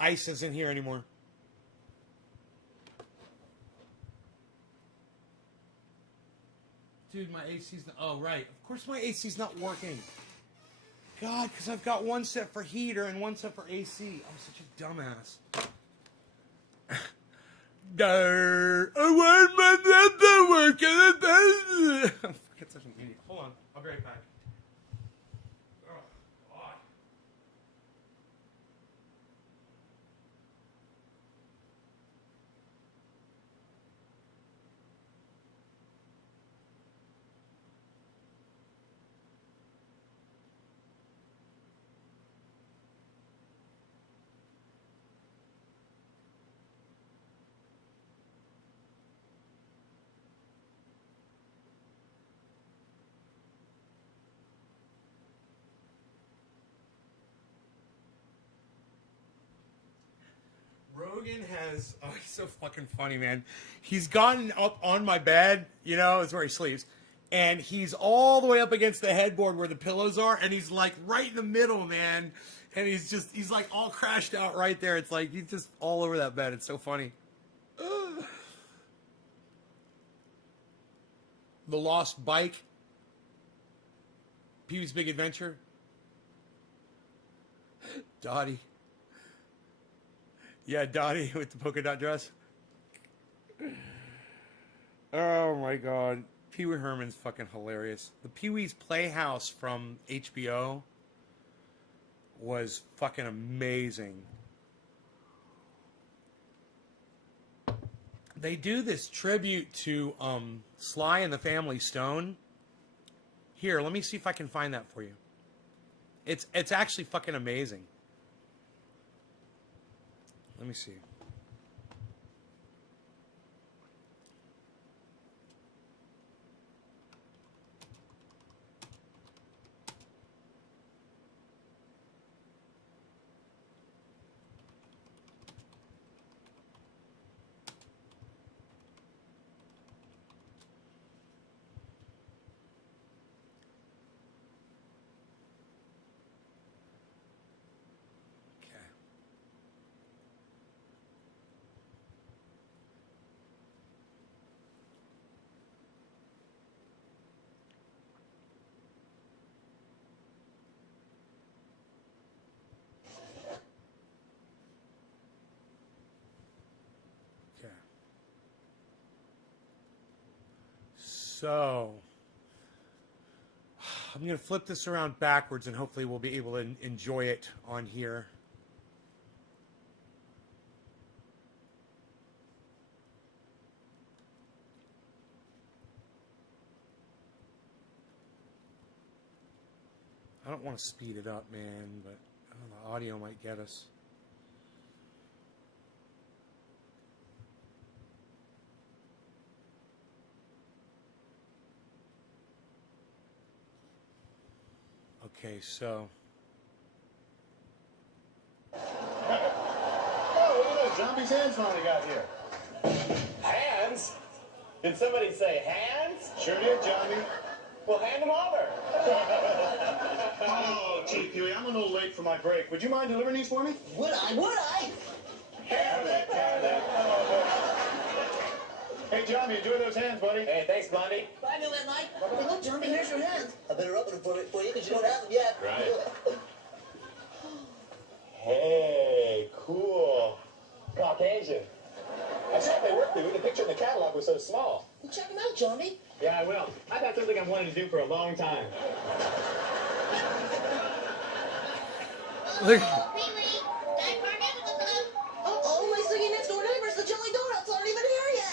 Ice isn't here anymore. Dude, my AC's not... Oh, right. Of course my AC's not working. God, because I've got one set for heater and one set for AC. I'm such a dumbass. I want my net to work. I'm such an idiot. Hold on. I'll be right back. Rogan has, oh, he's so fucking funny, man. He's gotten up on my bed, you know, it's where he sleeps, and he's all the way up against the headboard where the pillows are, and he's like right in the middle, man. And he's like all crashed out right there. It's like he's just all over that bed. It's so funny. Ugh. The Lost Bike. Pee-wee's Big Adventure. Dottie. Yeah, Dottie with the polka dot dress. Oh my god. Pee Wee Herman's fucking hilarious. The Pee Wee's Playhouse from HBO was fucking amazing. They do this tribute to Sly and the Family Stone. Here, let me see if I can find that for you. It's actually fucking amazing. Let me see. So, I'm going to flip this around backwards and hopefully we'll be able to enjoy it on here. I don't want to speed it up, man, but the audio might get us. Okay, so. Oh, look at those zombies' hands finally got here. Hands? Did somebody say hands? Sure did, Johnny. Well, hand them over. Oh, gee, Pee-wee, I'm a little late for my break. Would you mind delivering these for me? Would I? Would I? Hey, Johnny, enjoy those hands, buddy. Hey, thanks, Blondie. Bye, New Mike. Hey, look, Jeremy, here's your hands. I better open them for you because you don't have them yet. Right. Hey, cool. Caucasian. I saw if they worked through. The picture in the catalog was so small. Well, check them out, Johnny. Yeah, I will. I've had something I've wanted to do for a long time. Look. Pee-wee, time for our musical club. Oh, my singing next door neighbors, the Jelly Donuts, aren't even here yet.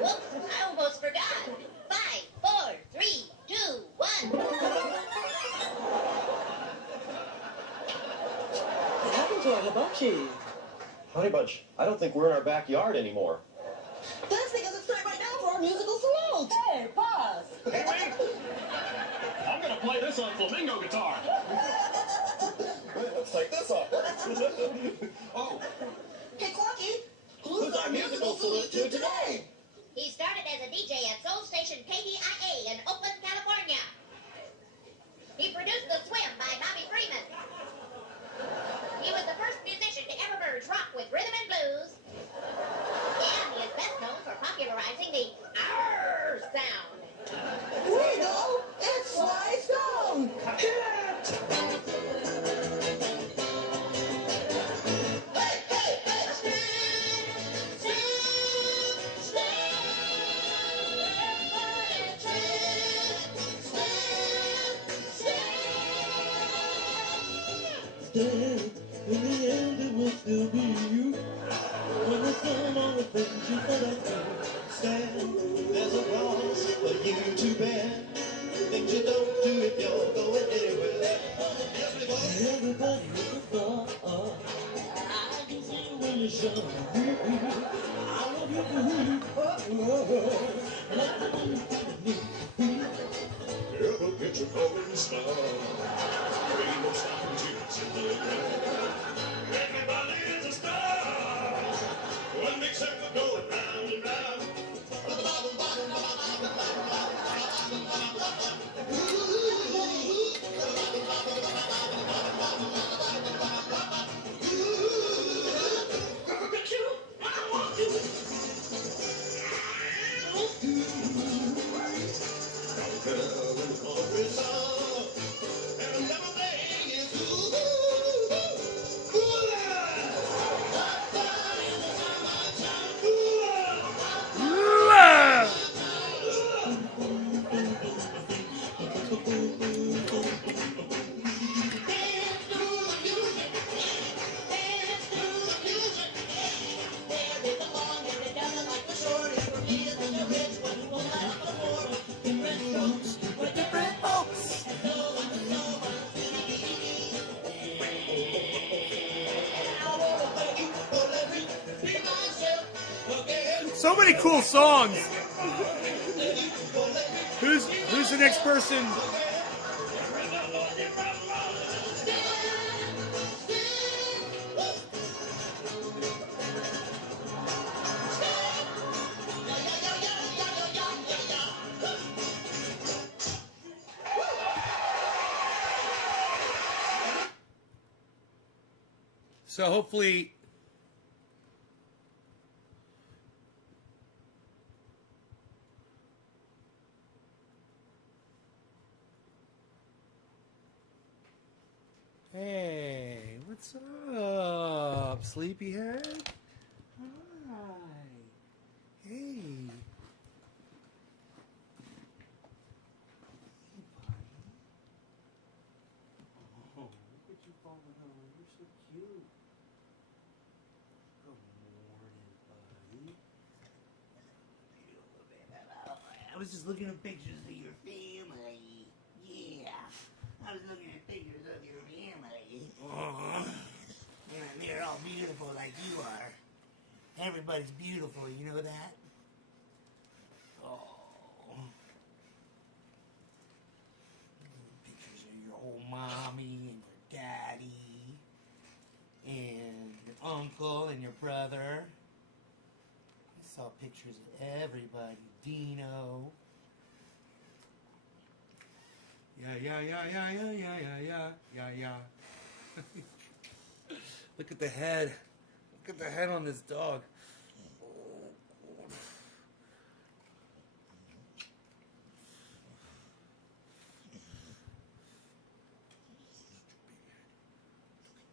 Whoops, I almost forgot. 5, 4, 3, 2, 1. What happened to our hibachi? Honey Bunch, I don't think we're in our backyard anymore. That's because it's time right now for our musical salute. Hey, pause. Pee-wee, I'm going to play this on flamingo guitar. Let's take this off. Oh, Hey, Clocky, who's our musical salute to today? He started as a DJ at Soul Station KDIA in Oakland, California. He produced The Swim by Bobby Freeman. He was the first musician to ever merge rock with rhythm and blues. And he is best known for popularizing the R sound. We know it's Sly Stone. Stand, in the end it will still be you. When the sun on the things you thought I could stand, there's a cross for you to bear. Things you don't do if you're going anywhere. Everybody is a star. I can see when you shine. I love you for who you are. Let the wind be me. Ever get your golden star? Ain't no stopping you. Everybody is a star. So many cool songs. Who's the next person? So hopefully hey, what's up, sleepyhead? Hi. Hey. Oh, look at you falling over. You're so cute. Good morning, buddy. I was just looking at pictures of your family. Yeah. I was looking at pictures of your family. And they're all beautiful like you are. Everybody's beautiful, you know that? Oh. Pictures of your old mommy and your daddy. And your uncle and your brother. I saw pictures of everybody. Dino. Yeah. Look at the head. Look at the head on this dog. Look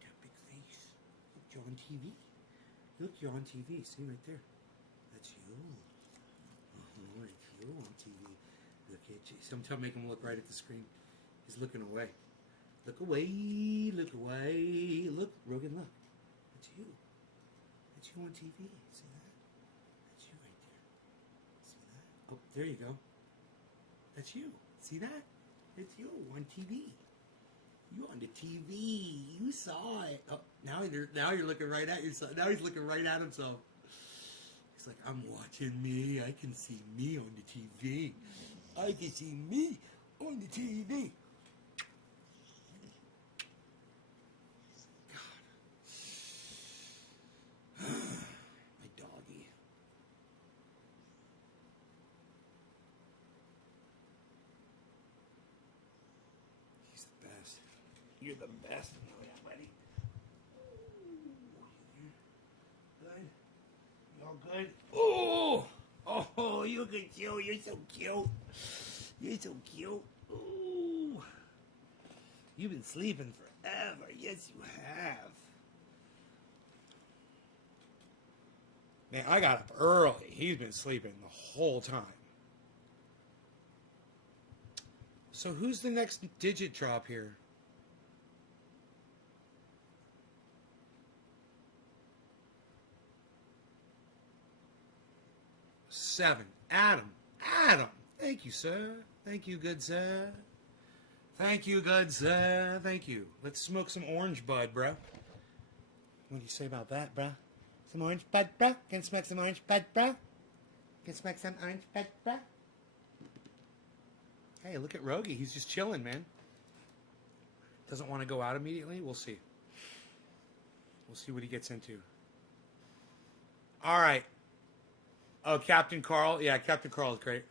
at that big face. Look, you're on TV. Look, you're on TV. See right there. That's you. Oh, it's you on TV. Look at you. Sometimes make him look right at the screen. He's looking away. Look away. Look away. Look, Rogan, look. That's you. That's you on TV. See that? That's you right there. See that? Oh, there you go. That's you. See that? It's you on TV. You on the TV. You saw it. Oh, now you're looking right at yourself. Now he's looking right at himself. He's like, I'm watching me. I can see me on the TV. I can see me on the TV. God. My doggy. He's the best. You're the best. Oh, yeah, buddy. Good. You all good? Oh, you good too. You're so cute. You're so cute. Ooh. You've been sleeping forever. Yes, you have. Man, I got up early. He's been sleeping the whole time. So who's the next digit drop here? Seven. Adam. Thank you, sir. Thank you, good sir. Thank you, good sir. Thank you. Let's smoke some orange bud, bro. What do you say about that, bro? Some orange bud, bro? Can smoke some orange bud, bro? Can smoke some orange bud, bro? Hey, look at Rogie. He's just chilling, man. Doesn't want to go out immediately. We'll see. We'll see what he gets into. All right. Oh, Captain Carl. Yeah, Captain Carl is great.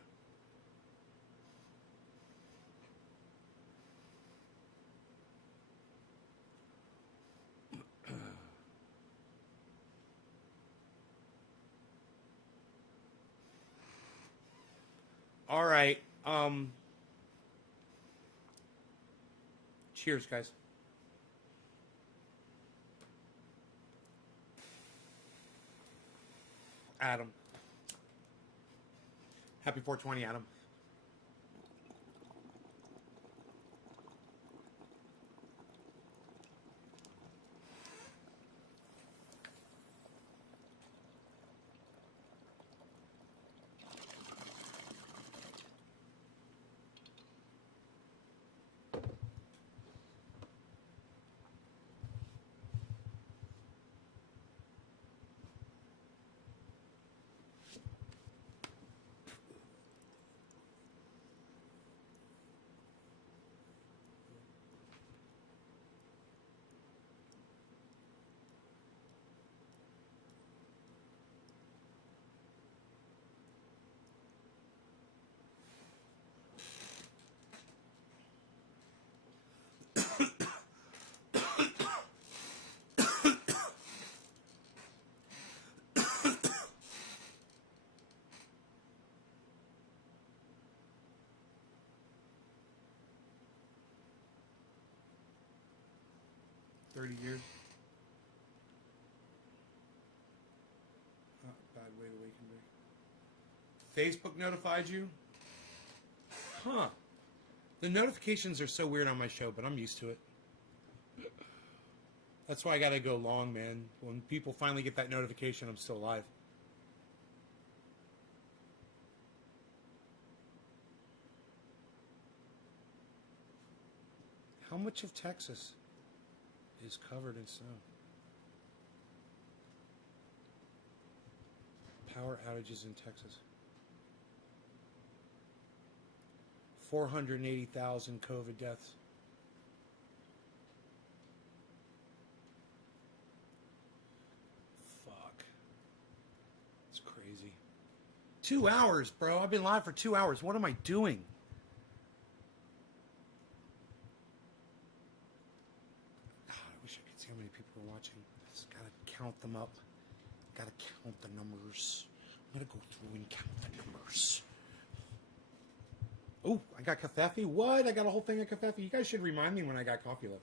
All right. Cheers, guys. Adam. Happy 420, Adam. 30 years. Oh, bad way to wake and bake. Facebook notified you? Huh. The notifications are so weird on my show, but I'm used to it. That's why I gotta go long, man. When people finally get that notification, I'm still alive. How much of Texas is covered in snow? Power outages in Texas. 480,000 COVID deaths. Fuck. It's crazy. 2 hours, bro. I've been live for 2 hours. What am I doing? God, I wish I could see how many people are watching. I just gotta count them up. Gotta count the numbers. I'm gonna go through and count the numbers. Oh, I got coffee. What? I got a whole thing of coffee. You guys should remind me when I got coffee left.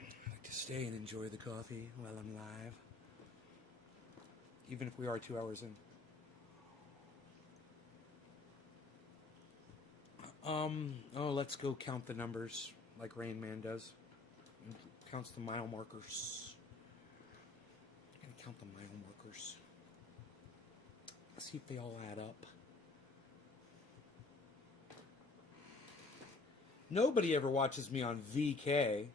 I like to stay and enjoy the coffee while I'm live. Even if we are 2 hours in. Oh, let's go count the numbers like Rain Man does. Counts the mile markers. I'm gonna count the mile markers. See if they all add up. Nobody ever watches me on VK.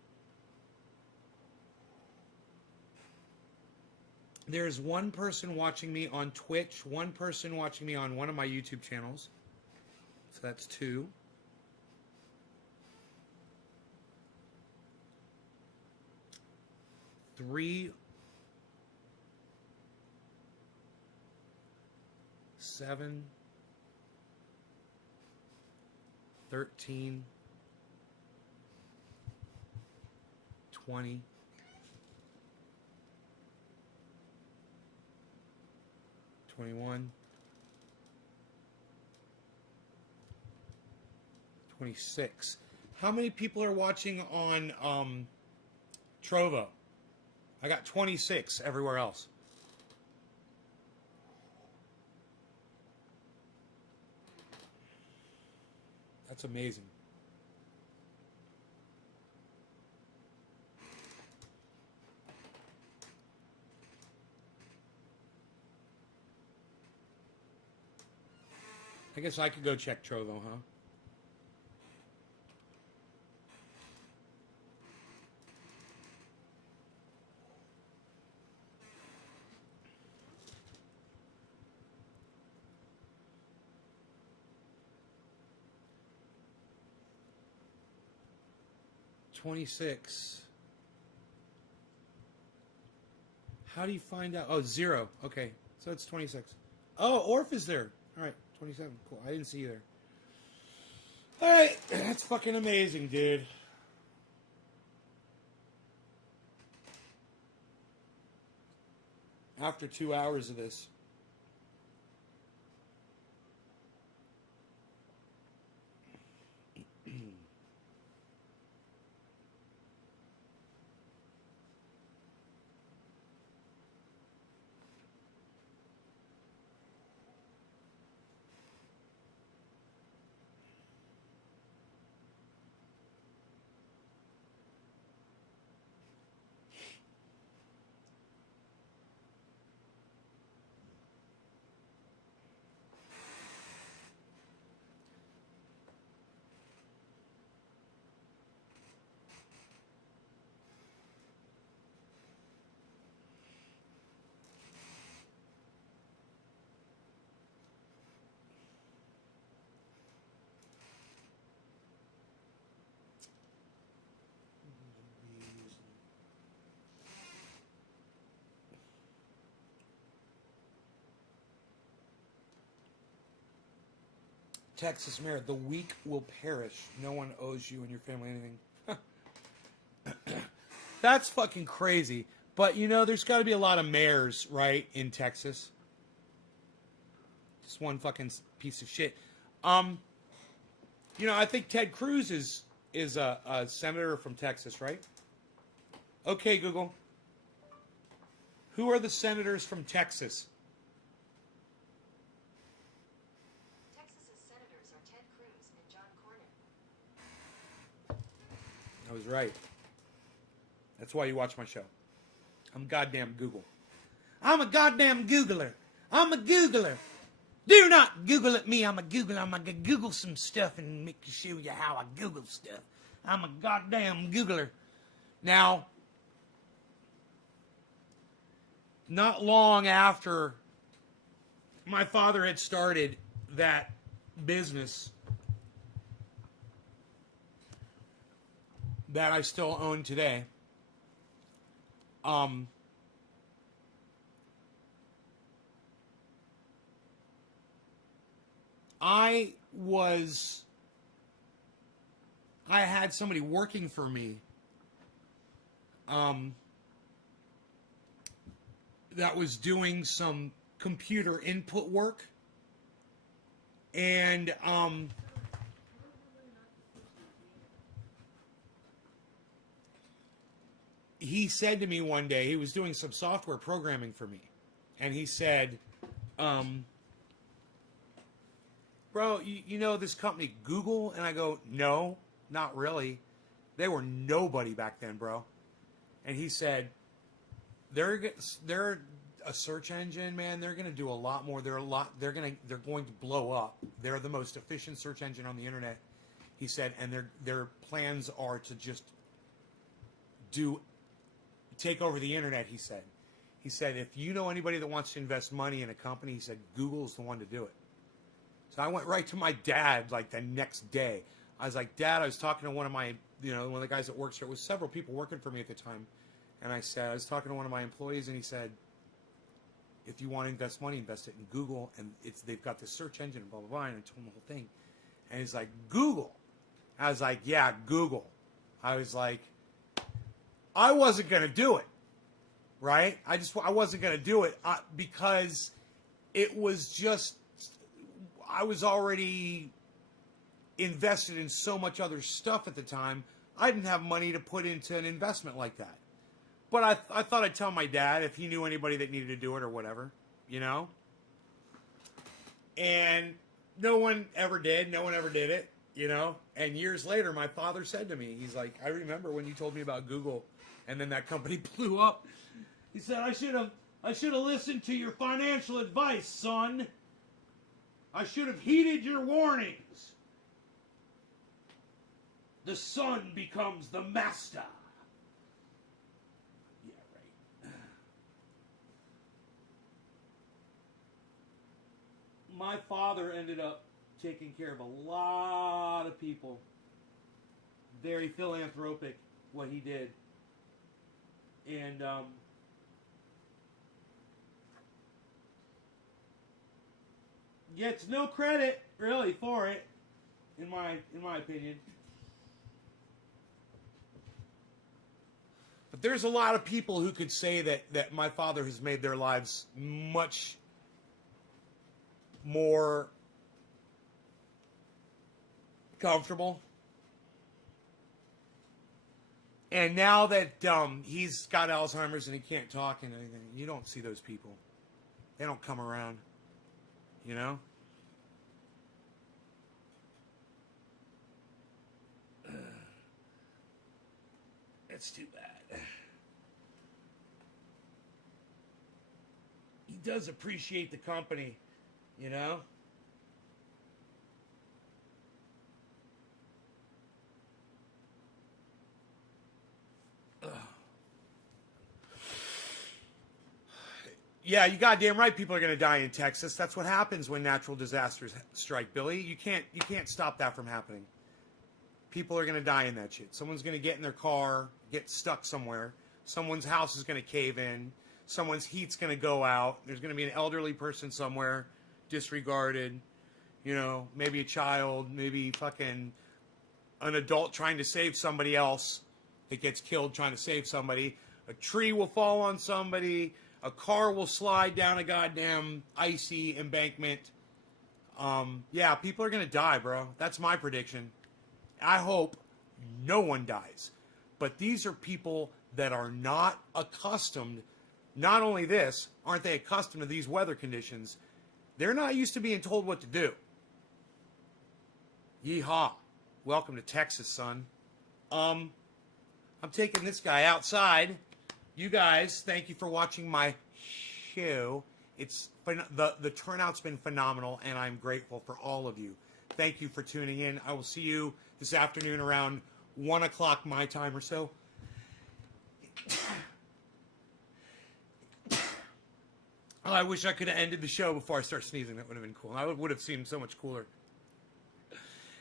There's one person watching me on Twitch, one person watching me on one of my YouTube channels. So that's 2. Three, 7, 13, 20, 21, 26. How many people are watching on Trovo? I got 26 everywhere else. That's amazing. I guess I could go check Trovo, huh? $26. How do you find out? Oh, 0. Okay, so it's 26. Oh, Orf is there. All right, 27. Cool. I didn't see you there. All right, that's fucking amazing, dude. After 2 hours of this. Texas Mayor, the weak will perish. No one owes you and your family anything. That's fucking crazy. But, you know, there's got to be a lot of mayors, right, in Texas. Just one fucking piece of shit. You know, I think Ted Cruz is is a senator from Texas, right? Okay, Google. Who are the senators from Texas? Texas's senators are Ted Cruz and John Cornyn. I was right. That's why you watch my show. I'm goddamn Google. I'm a goddamn Googler. I'm a Googler. Do not Google at me. I'm a Googler. I'm going to Google some stuff and make you show you how I Google stuff. I'm a goddamn Googler. Now, not long after my father had started that business that I still own today, I had somebody working for me that was doing some computer input work, and he said to me one day, he was doing some software programming for me, and he said, bro, you know this company Google? And I go, no, not really. They were nobody back then, bro. And he said, they're a search engine, man. They're going to do a lot more. They're going to blow up. They're the most efficient search engine on the internet. He said, and their plans are to just take over the internet. He said, if you know anybody that wants to invest money in a company, he said, Google's the one to do it. So I went right to my dad like the next day. I was like, Dad, I was talking to one of my, one of the guys that works here. It was several people working for me at the time. And I was talking to one of my employees, and he said, if you want to invest money, invest it in Google. And they've got this search engine, and blah, blah, blah. And I told him the whole thing. And he's like, Google. I was like, yeah, Google. I was like, I wasn't going to do it. Right? I wasn't going to do it because it was just, I was already invested in so much other stuff at the time. I didn't have money to put into an investment like that. But I thought I'd tell my dad if he knew anybody that needed to do it or whatever, And no one ever did. No one ever did it, And years later, my father said to me, he's like, I remember when you told me about Google, and then that company blew up. He said, I should have listened to your financial advice, son. I should have heeded your warnings. The son becomes the master. Yeah, right. My father ended up taking care of a lot of people. Very philanthropic, what he did. And, gets no credit really for it, in my opinion. But there's a lot of people who could say that my father has made their lives much more comfortable. And now that he's got Alzheimer's and he can't talk and anything, you don't see those people. They don't come around. That's too bad. He does appreciate the company, Yeah, you goddamn right. People are going to die in Texas. That's what happens when natural disasters strike, Billy. You can't stop that from happening. People are going to die in that shit. Someone's going to get in their car, get stuck somewhere. Someone's house is going to cave in. Someone's heat's going to go out. There's going to be an elderly person somewhere, disregarded. Maybe a child, maybe fucking an adult trying to save somebody else that gets killed trying to save somebody. A tree will fall on somebody. A car will slide down a goddamn icy embankment. Yeah, people are going to die, bro. That's my prediction. I hope no one dies. But these are people that are not accustomed, not only this, aren't they accustomed to these weather conditions, they're not used to being told what to do. Yeehaw. Welcome to Texas, son. I'm taking this guy outside. You guys, thank you for watching my show. It's the turnout's been phenomenal, and I'm grateful for all of you. Thank you for tuning in. I will see you this afternoon around 1 o'clock my time or so. Oh, I wish I could have ended the show before I start sneezing. That would have been cool. I would have seemed so much cooler.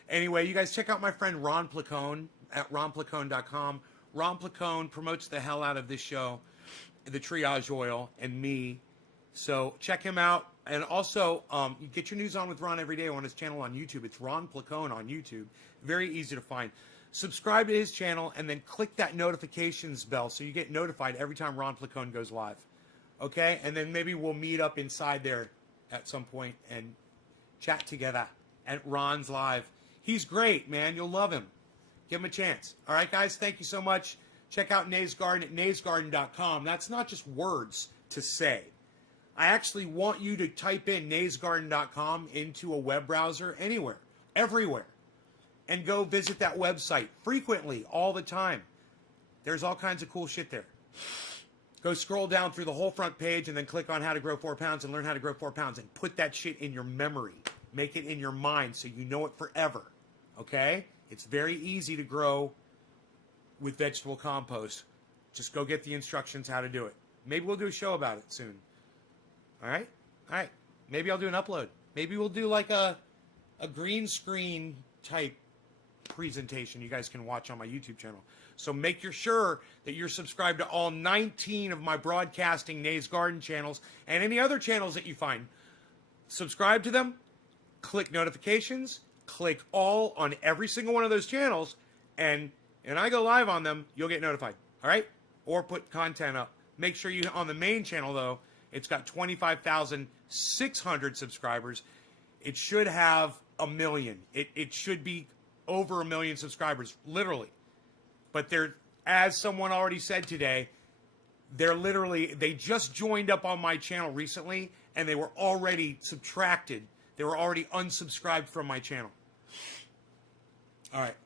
Anyway, you guys check out my friend Ron Placone at ronplacone.com. Ron Placone promotes the hell out of this show, the Triage Oil, and me. So check him out. And also, you get your news on with Ron every day on his channel on YouTube. It's Ron Placone on YouTube. Very easy to find. Subscribe to his channel and then click that notifications bell so you get notified every time Ron Placone goes live. Okay? And then maybe we'll meet up inside there at some point and chat together at Ron's Live. He's great, man. You'll love him. Give him a chance. All right, guys? Thank you so much. Check out Nays Garden at naysgarden.com. That's not just words to say. I actually want you to type in naysgarden.com into a web browser anywhere, everywhere, and go visit that website frequently, all the time. There's all kinds of cool shit there. Go scroll down through the whole front page and then click on how to grow 4 pounds and learn how to grow 4 pounds and put that shit in your memory. Make it in your mind so you know it forever. Okay? It's very easy to grow with vegetable compost. Just go get the instructions how to do it. Maybe we'll do a show about it soon. All right? All right. Maybe I'll do an upload. Maybe we'll do like a green screen type presentation you guys can watch on my YouTube channel. So make sure that you're subscribed to all 19 of my broadcasting Nays Garden channels and any other channels that you find. Subscribe to them, click notifications, click all on every single one of those channels, and I go live on them, you'll get notified. All right? Or put content up. Make sure you, on the main channel though, it's got 25,600 subscribers. It should have 1 million. It should be over 1 million subscribers, literally. But they're, as someone already said today, they just joined up on my channel recently, and they were already subtracted. They were already unsubscribed from my channel. All right.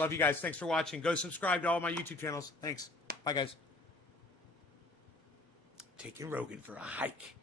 Love you guys. Thanks for watching. Go subscribe to all my YouTube channels. Thanks. Bye, guys. Taking Rogan for a hike.